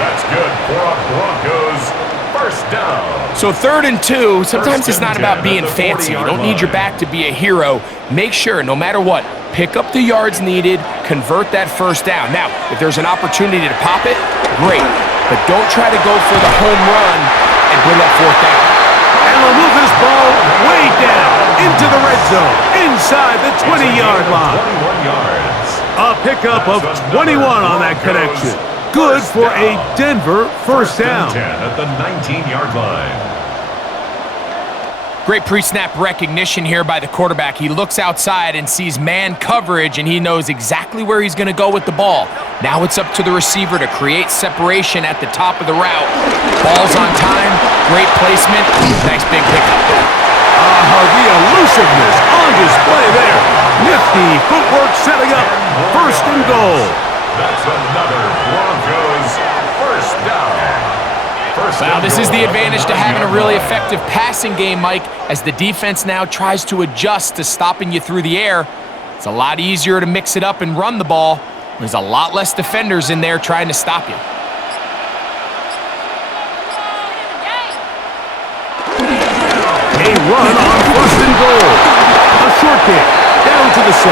That's good for a Broncos first down. So 3rd and 2, sometimes it's not about being fancy. You don't need your back to be a hero. Make sure, no matter what, pick up the yards needed, convert that first down. Now, if there's an opportunity to pop it, great. But don't try to go for the home run and bring up 4th down. And we'll move this ball way down into the red zone, inside the 20-yard line. 21 yards. A pickup of 21 on that connection. Good for a Denver first down. 10 at the 19-yard line. Great pre-snap recognition here by the quarterback. He looks outside and sees man coverage, and he knows exactly where he's going to go with the ball. Now it's up to the receiver to create separation at the top of the route. Ball's on time, great placement, nice big pickup. The elusiveness on display there. Nifty footwork setting up first and goal. That's another Broncos first down. Wow, this is the advantage to having a really effective passing game, Mike, as the defense now tries to adjust to stopping you through the air. It's a lot easier to mix it up and run the ball. There's a lot less defenders in there trying to stop you. A run on first and goal. A short kick down to the 7.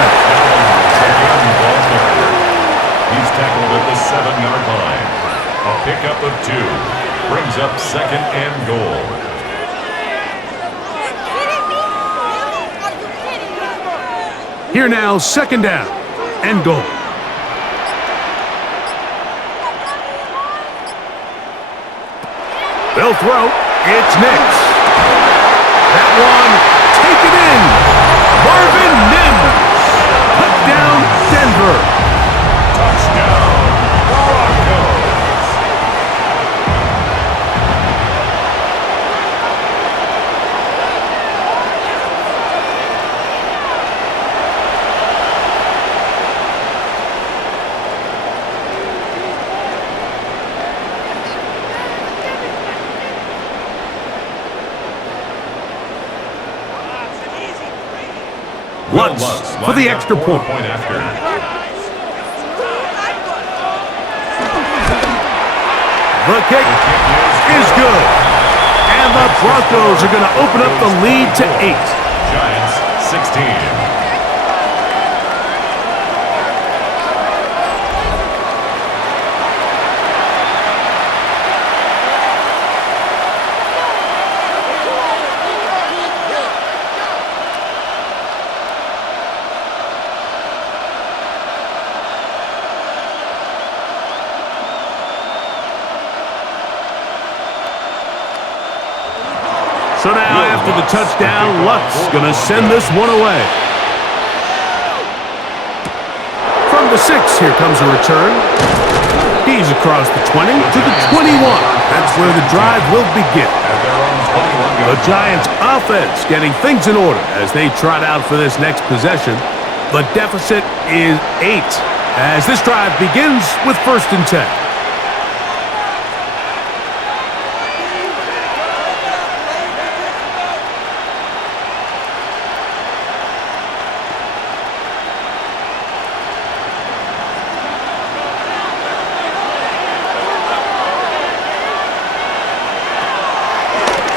He's tackled at the 7-yard line. A pickup of 2. Brings up 2nd and goal. Here now, 2nd down and goal. They'll throw. It's Nix. That one taken in. Marvin Mims. Touchdown, Denver. Touchdown, Broncos. Lutz for the extra point. After. The kick is good. And the Broncos are going to open up the lead to 8. Giants 16. So now, after the touchdown, Lutz going to send this one away. From the 6, here comes a return. He's across the 20 to the 21. That's where the drive will begin. The Giants' offense getting things in order as they trot out for this next possession. The deficit is 8 as this drive begins with 1st and 10.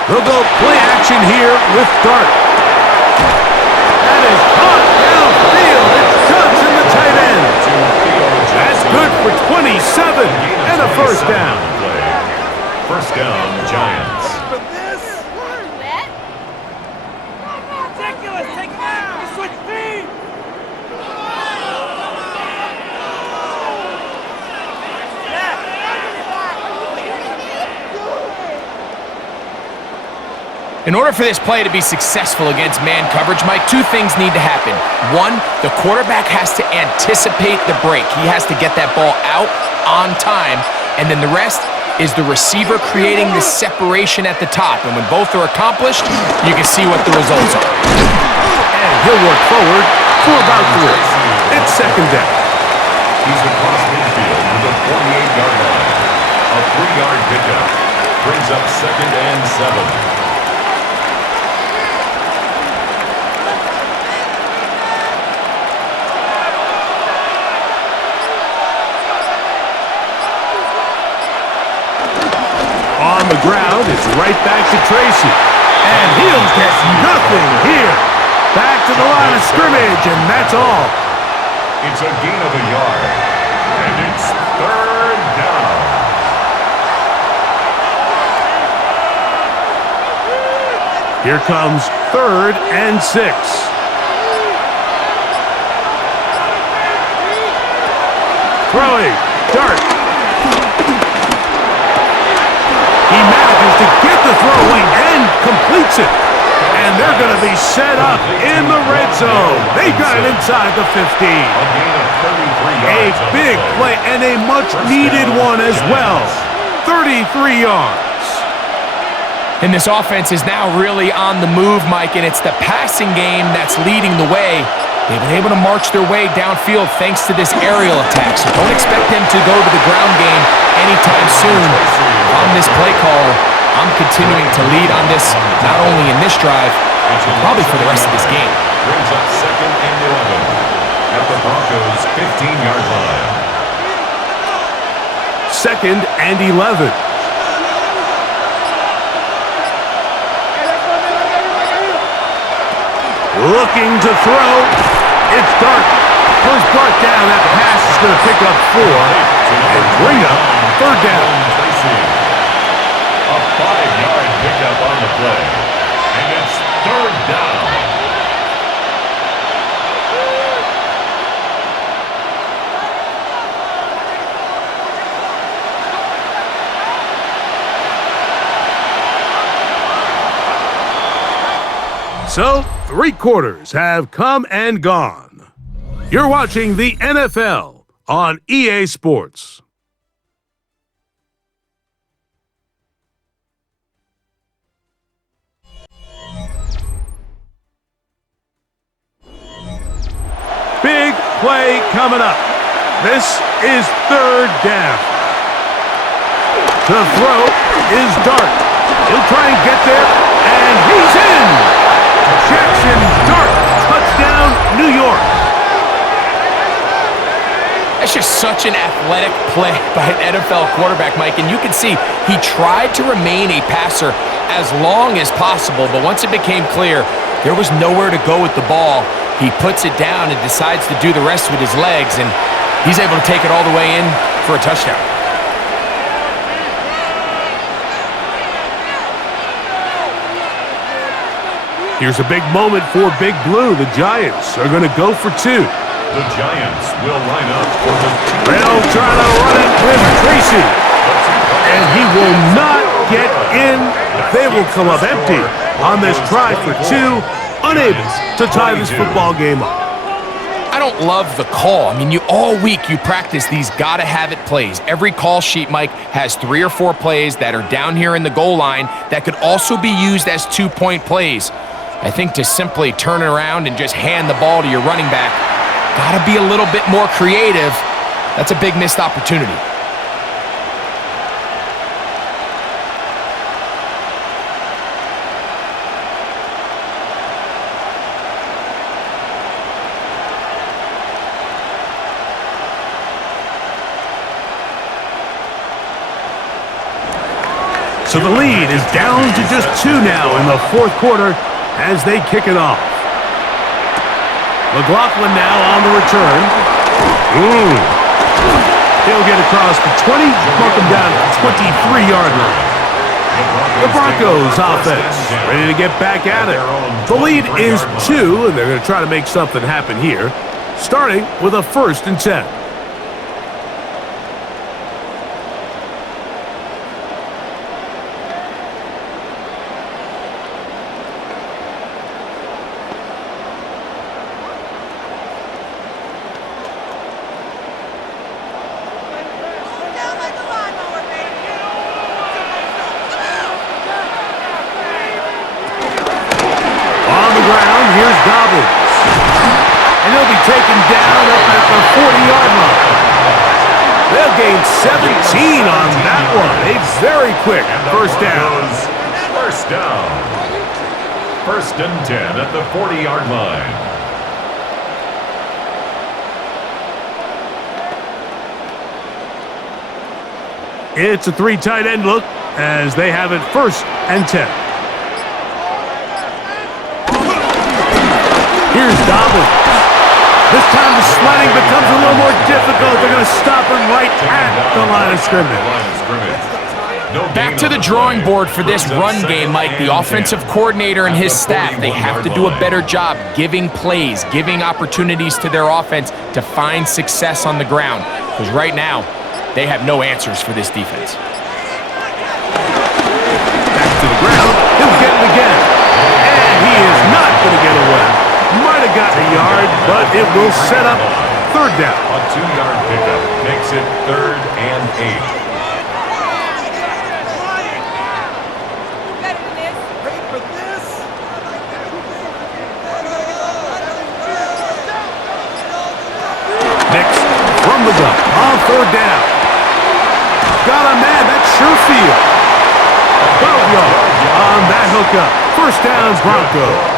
They'll go play action here with Dart. That is caught downfield. It's Jones in the tight end. That's good for 27 and a first down. First down, Giants. Ridiculous. Take it out. Switch speed. In order for this play to be successful against man coverage, Mike, two things need to happen. One, the quarterback has to anticipate the break. He has to get that ball out on time, and then the rest is the receiver creating the separation at the top. And when both are accomplished, you can see what the results are. And he'll work forward for about 3. It's second down. He's across midfield to the 48-yard line. A 3-yard pickup brings up second and 7. On the ground, it's right back to Tracy. And he'll get nothing here. Back to the line of scrimmage, and that's all. It's a gain of a yard. And it's third down. Here comes 3rd and 6. Throwing. Dart. He manages to get the throw away and completes it. And they're going to be set up in the red zone. They got it inside the 15. A gain of 33 A yards. big play and a much-needed one as well. 33 yards. And this offense is now really on the move, Mike, and it's the passing game that's leading the way. They've been able to march their way downfield thanks to this aerial attack, so don't expect them to go to the ground game anytime soon. On this play caller, I'm continuing to lead on this, not only in this drive, but probably for the rest of this game. Brings up second and 11 at the Broncos' 15-yard line. Second and 11. Looking to throw. It's Dart. First brought down. That pass is going to pick up 4 and bring up third down. A 5-yard pickup on the play. And it's third down. So, 3 quarters have come and gone. You're watching the NFL on EA Sports. Big play coming up. This is third down. The throw is Dart. He'll try and get there, and he's in. Jackson Dart, touchdown, New York. That's just such an athletic play by an NFL quarterback, Mike, and you can see he tried to remain a passer as long as possible, but once it became clear there was nowhere to go with the ball, he puts it down and decides to do the rest with his legs, and he's able to take it all the way in for a touchdown. Here's a big moment for Big Blue. The Giants are going to go for 2. The Giants will line up for the 2. They'll try to run it with Tracy. And he will not get in. They will come up empty on this try for 2. Unable to tie this football game up. I don't love the call. I mean, all week you practice these gotta-have-it plays. Every call sheet, Mike, has 3 or 4 plays that are down here in the goal line that could also be used as 2-point plays. I think to simply turn it around and just hand the ball to your running back, gotta be a little bit more creative. That's a big missed opportunity. So the lead is down to just 2 now in the fourth quarter as they kick it off. McLaughlin now on the return. He'll get across the 20, mark him down at the 23-yard line. The Broncos offense ready to get back at it. The lead is 2, and they're going to try to make something happen here, starting with a 1st and 10. And he'll be taken down up at the 40-yard line. They'll gain 17 on that one. A very quick first down. First down. 1st and 10 at the 40-yard line. It's a 3 tight end look as they have it 1st and 10. Here's Dobbins. This time the sledding becomes a little more difficult. They're going to stop him right at the line of scrimmage. Back to the drawing board for this run game, Mike. The offensive coordinator and his staff, they have to do a better job giving plays, giving opportunities to their offense to find success on the ground. Because right now, they have no answers for this defense. Back to the ground. He'll get it again. And he is not going to get away. Might have gotten a yard, but it will set up 3rd down. A 2-yard pickup makes it 3rd and 8. Nix from the gun on 3rd down. Got a man, that's Sherfield. 12 yards on that hookup. 1st down, Broncos.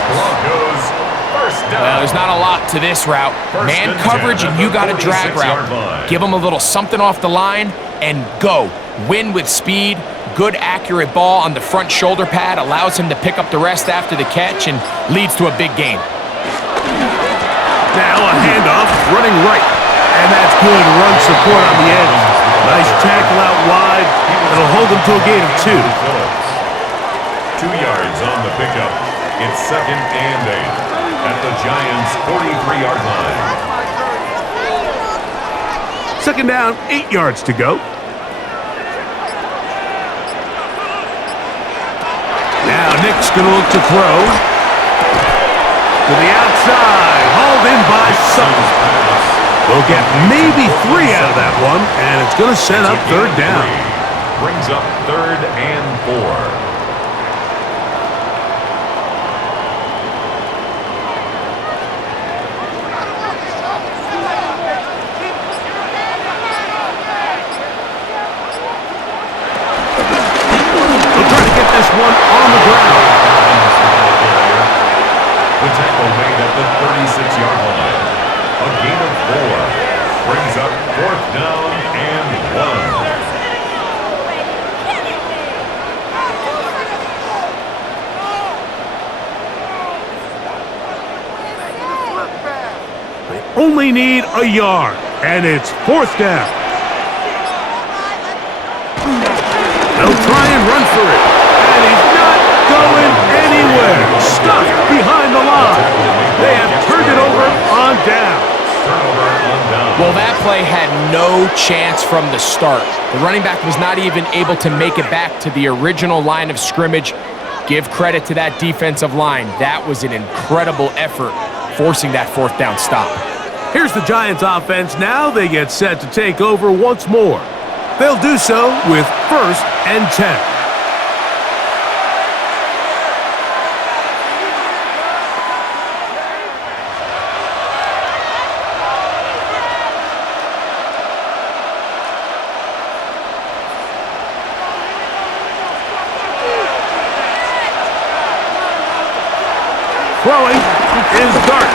Well, there's not a lot to this route. Man coverage, and you got a drag route. Give them a little something off the line and go. Win with speed. Good, accurate ball on the front shoulder pad allows him to pick up the rest after the catch and leads to a big gain. Now a handoff, running right. And that's good run support on the edge. Nice tackle out wide. It'll hold him to a gain of 2. 2 yards on the pickup. It's 2nd and 8. At the Giants' 43-yard line. 2nd down, 8 yards to go. Now Nick's going to look to throw. To the outside, hauled in by Sutton. We'll get maybe 3 out of that one, and it's going to set up 3rd down. Brings up 3rd and 4. This one on the ground. The tackle made at the 36-yard line. A gain of 4 brings up 4th down and 1. They only need a yard, and it's 4th down. They'll try and run for it. And he's not going anywhere. Stuck behind the line. They have turned it over on down. Well, that play had no chance from the start. The running back was not even able to make it back to the original line of scrimmage. Give credit to that defensive line. That was an incredible effort, forcing that 4th down stop. Here's the Giants offense now. They get set to take over once more. They'll do so with 1st and 10. Throwing is Dart.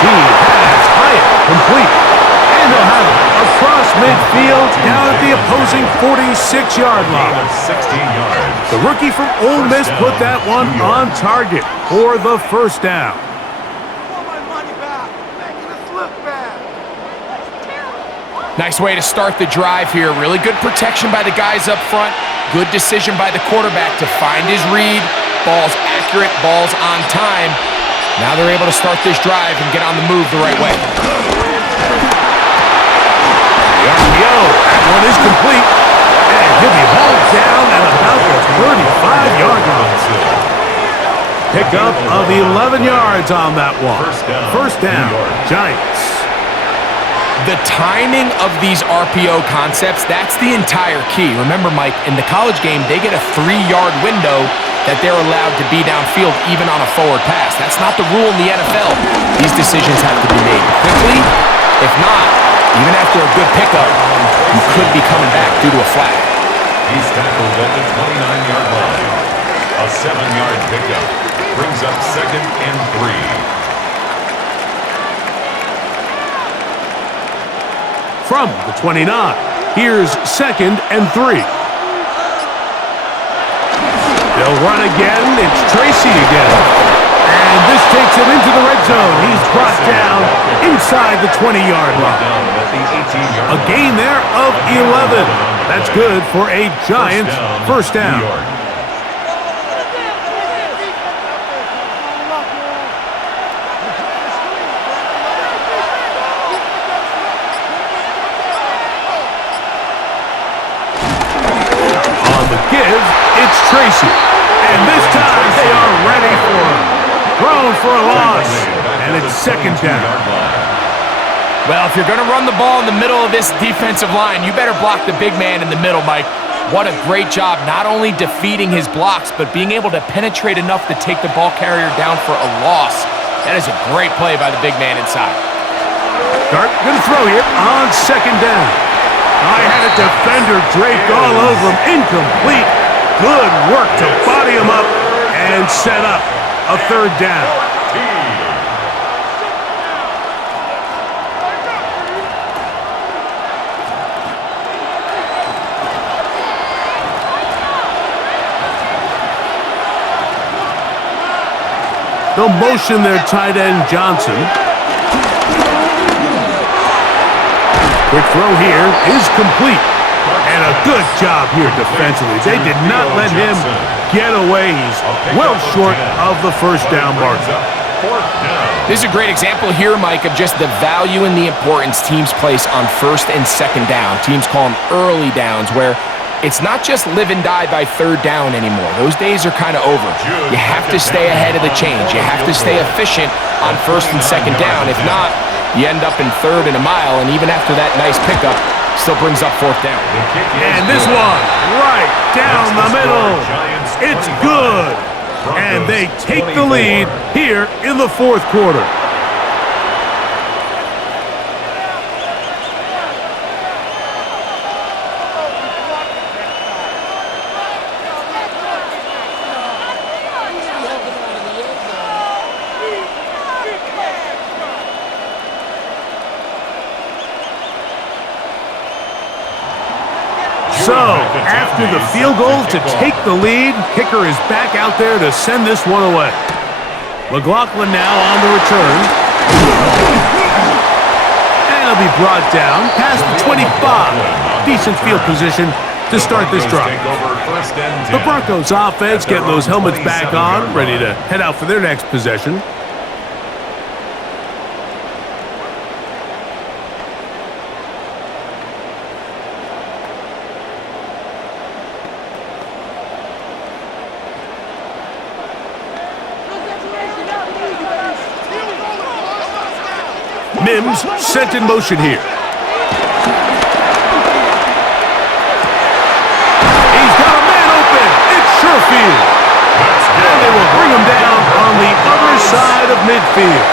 He has Hyatt complete. And they'll have a across midfield, down at the opposing 46-yard Gain line. of 16 yards. The rookie from Ole Miss put that one on target for the first down. Nice way to start the drive here. Really good protection by the guys up front. Good decision by the quarterback to find his read. Ball's accurate, ball's on time. Now they're able to start this drive and get on the move the right way. The RPO, that one is complete. And he'll be hauled down at about the 35-yard line. Pickup of 11 yards on that one. First down, Giants. The timing of these RPO concepts, that's the entire key. Remember, Mike, in the college game, they get a 3-yard window that they're allowed to be downfield even on a forward pass. That's not the rule in the NFL. These decisions have to be made quickly. If not, even after a good pickup, you could be coming back due to a flag. He's tackled at the 29-yard line. A 7-yard pickup brings up 2nd and 3. From the 29, here's 2nd and 3. They'll run again. It's Tracy again. And this takes him into the red zone. He's brought down inside the 20-yard line. A gain there of 11. That's good for a Giants first down. It's Tracy, and this time they are ready for him. Thrown for a loss, and it's 2nd down. Well, if you're going to run the ball in the middle of this defensive line, you better block the big man in the middle, Mike. What a great job, not only defeating his blocks, but being able to penetrate enough to take the ball carrier down for a loss. That is a great play by the big man inside. Dart going to throw here on 2nd down. I had a defender draped all over him, incomplete. Good work to body him up and set up a 3rd down. They'll motion their tight end Johnson. Quick throw here is complete. And a good job here defensively. They did not let him get away. He's well short of the first down marker. This is a great example here, Mike, of just the value and the importance teams place on 1st and 2nd down. Teams call them early downs, where it's not just live and die by 3rd down anymore. Those days are kind of over. You have to stay ahead of the change. You have to stay efficient on 1st and 2nd down. If not, you end up in 3rd and a mile, and even after that nice pickup, still brings up 4th down. And this one, right down the middle. It's good. And they take the lead here in the 4th quarter. So, after the field goal to take the lead, kicker is back out there to send this one away. McLaughlin now on the return. And he'll be brought down past the 25. Decent field position to start this drive. The Broncos offense getting those helmets back on, ready to head out for their next possession. Mims sent in motion here. He's got a man open. It's Sherfield. And they will bring him down on the other side of midfield.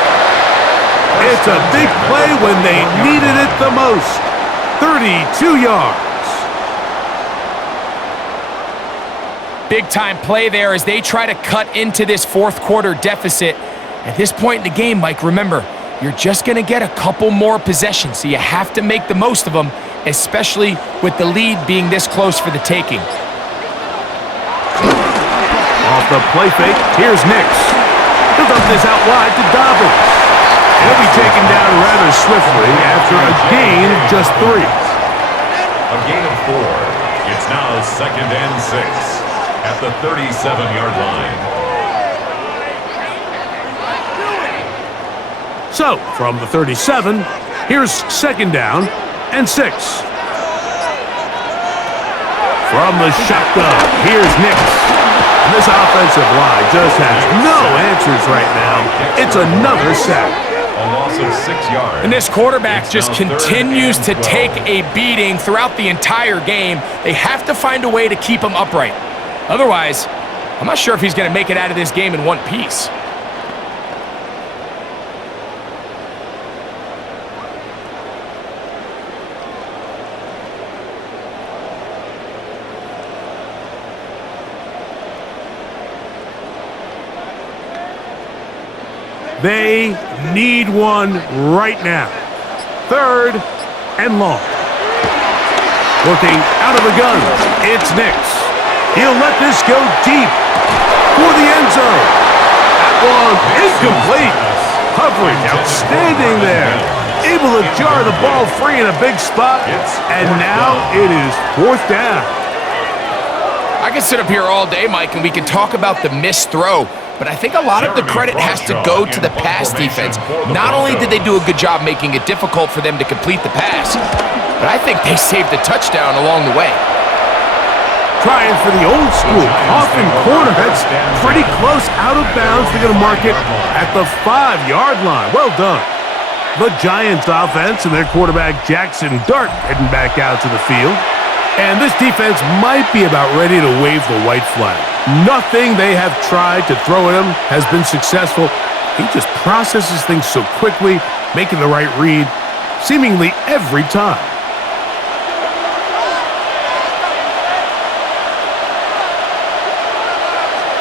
It's a big play when they needed it the most. 32 yards. Big-time play there as they try to cut into this 4th quarter deficit. At this point in the game, Mike, remember, you're just going to get a couple more possessions, so you have to make the most of them, especially with the lead being this close for the taking. Off the play fake, here's Nix. He'll dump this out wide to Dobbins. He'll be taken down rather swiftly after a gain of just 3. A gain of 4. It's now 2nd and 6 at the 37-yard line. So, from the 37, here's 2nd down and 6. From the shotgun, here's Nix. And this offensive line just has no answers right now. It's another sack. A loss of 6 yards. And this quarterback just continues to take a beating throughout the entire game. They have to find a way to keep him upright. Otherwise, I'm not sure if he's going to make it out of this game in one piece. They need one right now. 3rd and long. Looking out of the gun, it's Nix. He'll let this go deep for the end zone. That one incomplete. Coverage outstanding there. Able to jar the ball free in a big spot. And now it is 4th down. I can sit up here all day, Mike, and we can talk about the missed throw. But I think a lot of the credit has to go to the pass defense. Not only did they do a good job making it difficult for them to complete the pass, but I think they saved a touchdown along the way. Trying for the old school coffin corner. That's pretty close out of bounds. They're going to mark it at the 5-yard line. Well done. The Giants offense and their quarterback Jackson Dart heading back out to the field. And this defense might be about ready to wave the white flag. Nothing they have tried to throw at him has been successful. He just processes things so quickly, making the right read, seemingly every time.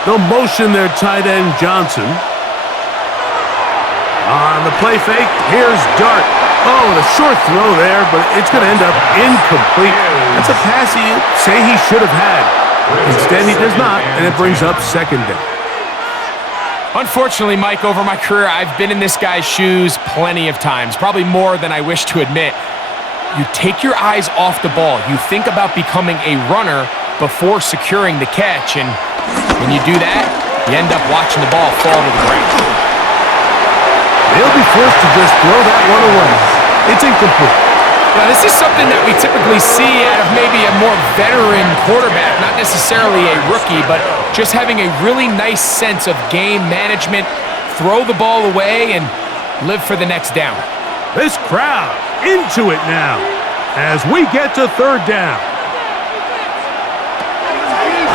They'll motion their tight end Johnson. On the play fake, here's Dart. Oh, the short throw there, but it's going to end up incomplete. That's a pass he'd say he should have had. Instead, he does not, and it brings up 2nd down. Unfortunately, Mike, over my career, I've been in this guy's shoes plenty of times, probably more than I wish to admit. You take your eyes off the ball. You think about becoming a runner before securing the catch, and when you do that, you end up watching the ball fall to the ground. They'll be forced to just throw that one away. It's incomplete. Now, this is something that we typically see out of maybe a more veteran quarterback, not necessarily a rookie, but just having a really nice sense of game management, throw the ball away, and live for the next down. This crowd into it now as we get to 3rd down.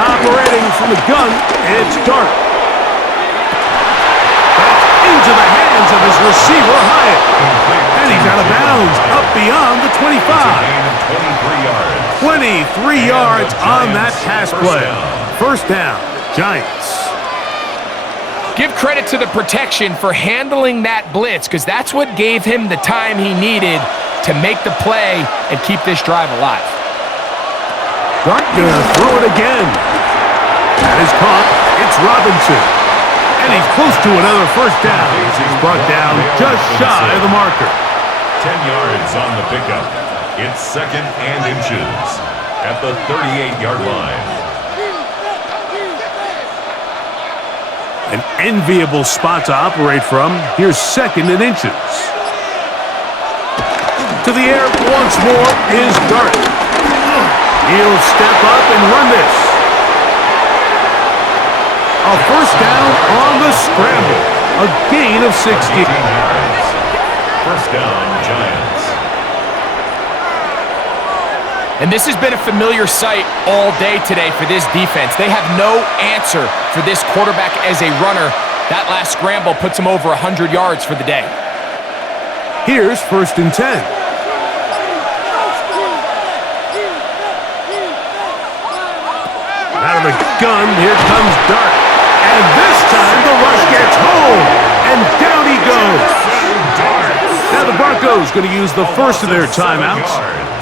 Operating from the gun, it's Dart. Into the hands of his receiver, Hyatt. And he's out of bounds, up beyond the 25. 23 yards on that pass play. 1st down, Giants. Give credit to the protection for handling that blitz, because that's what gave him the time he needed to make the play and keep this drive alive. Dart gonna throw it again. That is caught. It's Robinson. And he's close to another 1st down. He's brought down just shy of the marker. 10 yards on the pickup. It's 2nd and inches at the 38-yard line. An enviable spot to operate from. Here's 2nd and inches. To the air once more is Dart. He'll step up and run this. A 1st down on the scramble. A gain of 60. 1st down, Giants. And this has been a familiar sight all day today for this defense. They have no answer for this quarterback as a runner. That last scramble puts him over 100 yards for the day. Here's 1st and 10. Out of the gun, here comes Dart. And this time the rush gets home. And down he goes. Now the Broncos going to use the first of their timeouts,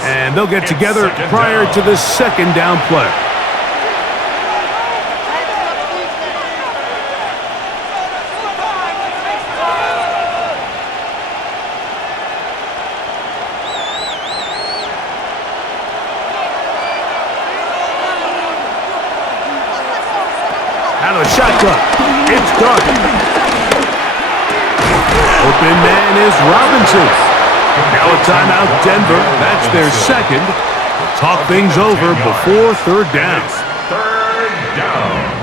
and they'll get together prior to the second down play. Out of the shotgun, it's Dark. Open man is Robinson. Now a timeout, Denver. That's their second. They'll talk things over before third down. Third down.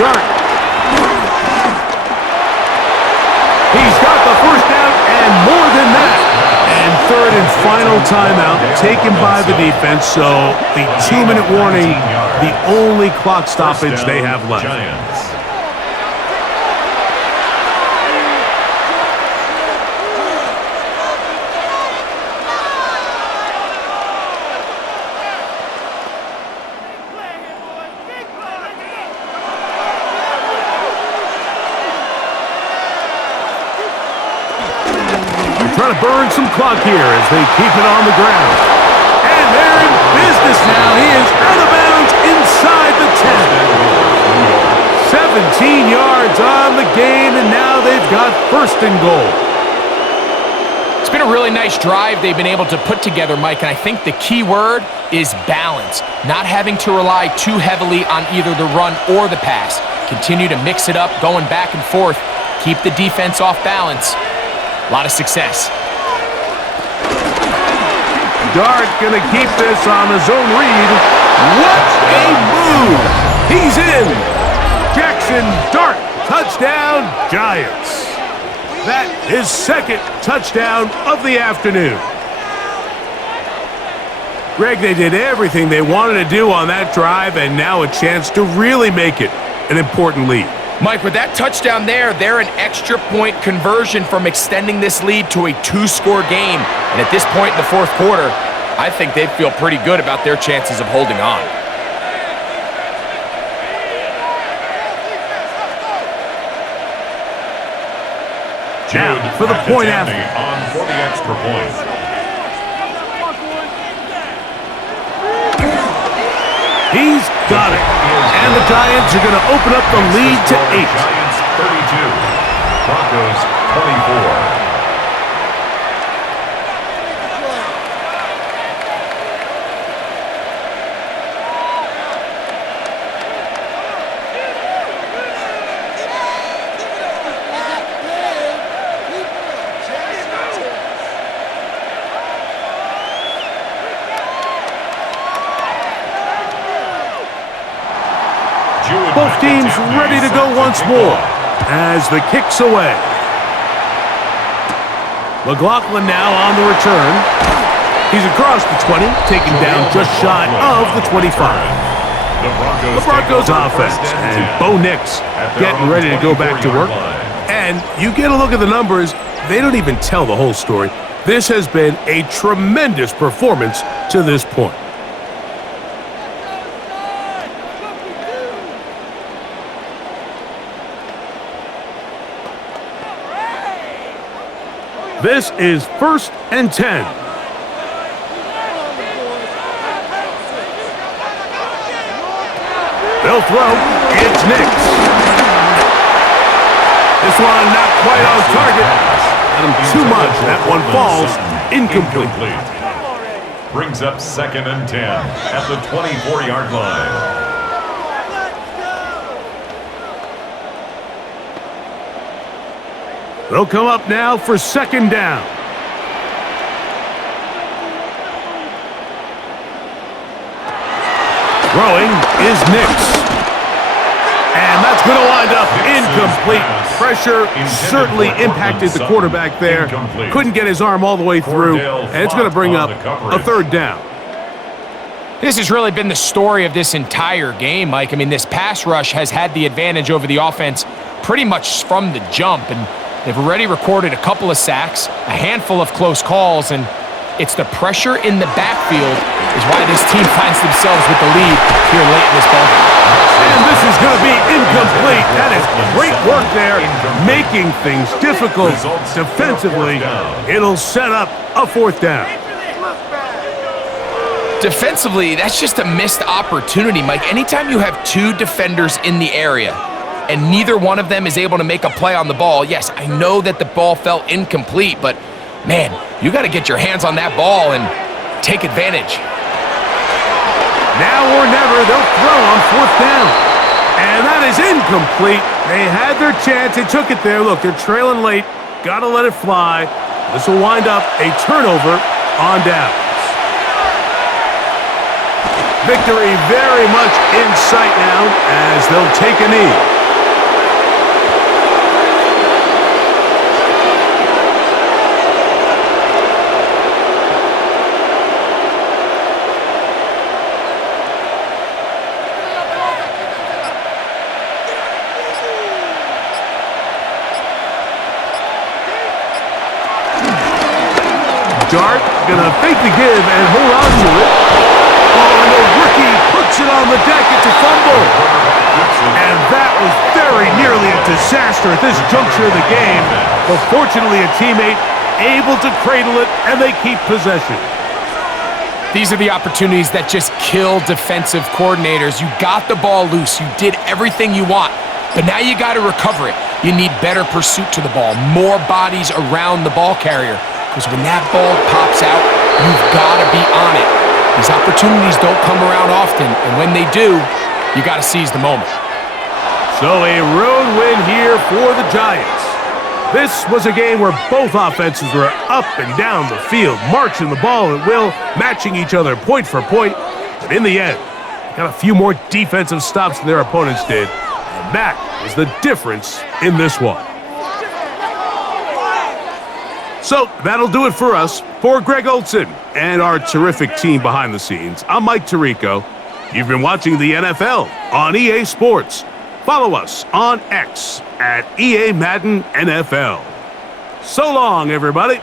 Dirk. He's got the first down and more than that. And third and final timeout taken by the defense. So the 2-minute warning, the only clock stoppage they have left. Giants. Trying to burn some clock here as they keep it on the ground. And they're in business now. He is out of bounds inside the 10. 17 yards on the gain, and now they've got first and goal. It's been a really nice drive they've been able to put together, Mike, and I think the key word is balance. Not having to rely too heavily on either the run or the pass. Continue to mix it up, going back and forth. Keep the defense off balance. A lot of success. Dart gonna keep this on the zone read. What a move! He's in! Jackson Dart, touchdown Giants. That is second touchdown of the afternoon. Greg, they did everything they wanted to do on that drive, and now a chance to really make it an important lead. Mike, with that touchdown there, they're an extra point conversion from extending this lead to a 2-score game. And at this point in the fourth quarter, I think they'd feel pretty good about their chances of holding on. Now, for the point after. On for the extra point. He's got it. And the Giants are going to open up the lead to 8. Giants 32, Broncos 24. Both teams ready to go once more as the kick's away. McLaughlin now on the return. He's across the 20, taken down just shy of the 25. The Broncos offense and Bo Nix getting ready to go back to work. And you get a look at the numbers, they don't even tell the whole story. This has been a tremendous performance to this point. This is 1st and 10. They'll throw. It's Nix. This one not quite on target. Got him too much. That one falls incomplete. Brings up 2nd and 10 at the 24-yard line. They'll come up now for 2nd down. Throwing is Nix. And that's going to wind up incomplete. Pressure certainly impacted the quarterback there. Couldn't get his arm all the way through. And it's going to bring up a 3rd down. This has really been the story of this entire game, Mike. I mean, this pass rush has had the advantage over the offense pretty much from the jump, and they've already recorded a couple of sacks, a handful of close calls, and it's the pressure in the backfield is why this team finds themselves with the lead here late in this ball game. And this is going to be incomplete. That is great work there, making things difficult defensively. It'll set up a 4th down. Defensively, that's just a missed opportunity, Mike. Anytime you have 2 defenders in the area and neither one of them is able to make a play on the ball, yes, I know that the ball felt incomplete, but man, you got to get your hands on that ball and take advantage. Now or never, they'll throw on 4th down. And that is incomplete. They had their chance. They took it there. Look, they're trailing late. Got to let it fly. This will wind up a turnover on downs. Victory very much in sight now as they'll take a knee. Dart gonna fake the give and hold on to it. Oh, and the rookie puts it on the deck. It's a fumble. And that was very nearly a disaster at this juncture of the game. But fortunately, a teammate able to cradle it, and they keep possession. These are the opportunities that just kill defensive coordinators. You got the ball loose. You did everything you want. But now you got to recover it. You need better pursuit to the ball, more bodies around the ball carrier. Because when that ball pops out, you've got to be on it. These opportunities don't come around often, and when they do, you got to seize the moment. So a road win here for the Giants. This was a game where both offenses were up and down the field, marching the ball at will, matching each other point for point. But in the end, they got a few more defensive stops than their opponents did, and that was the difference in this one. So that'll do it for us. For Greg Olson and our terrific team behind the scenes, I'm Mike Tirico. You've been watching the NFL on EA Sports. Follow us on X at EA Madden NFL. So long, everybody.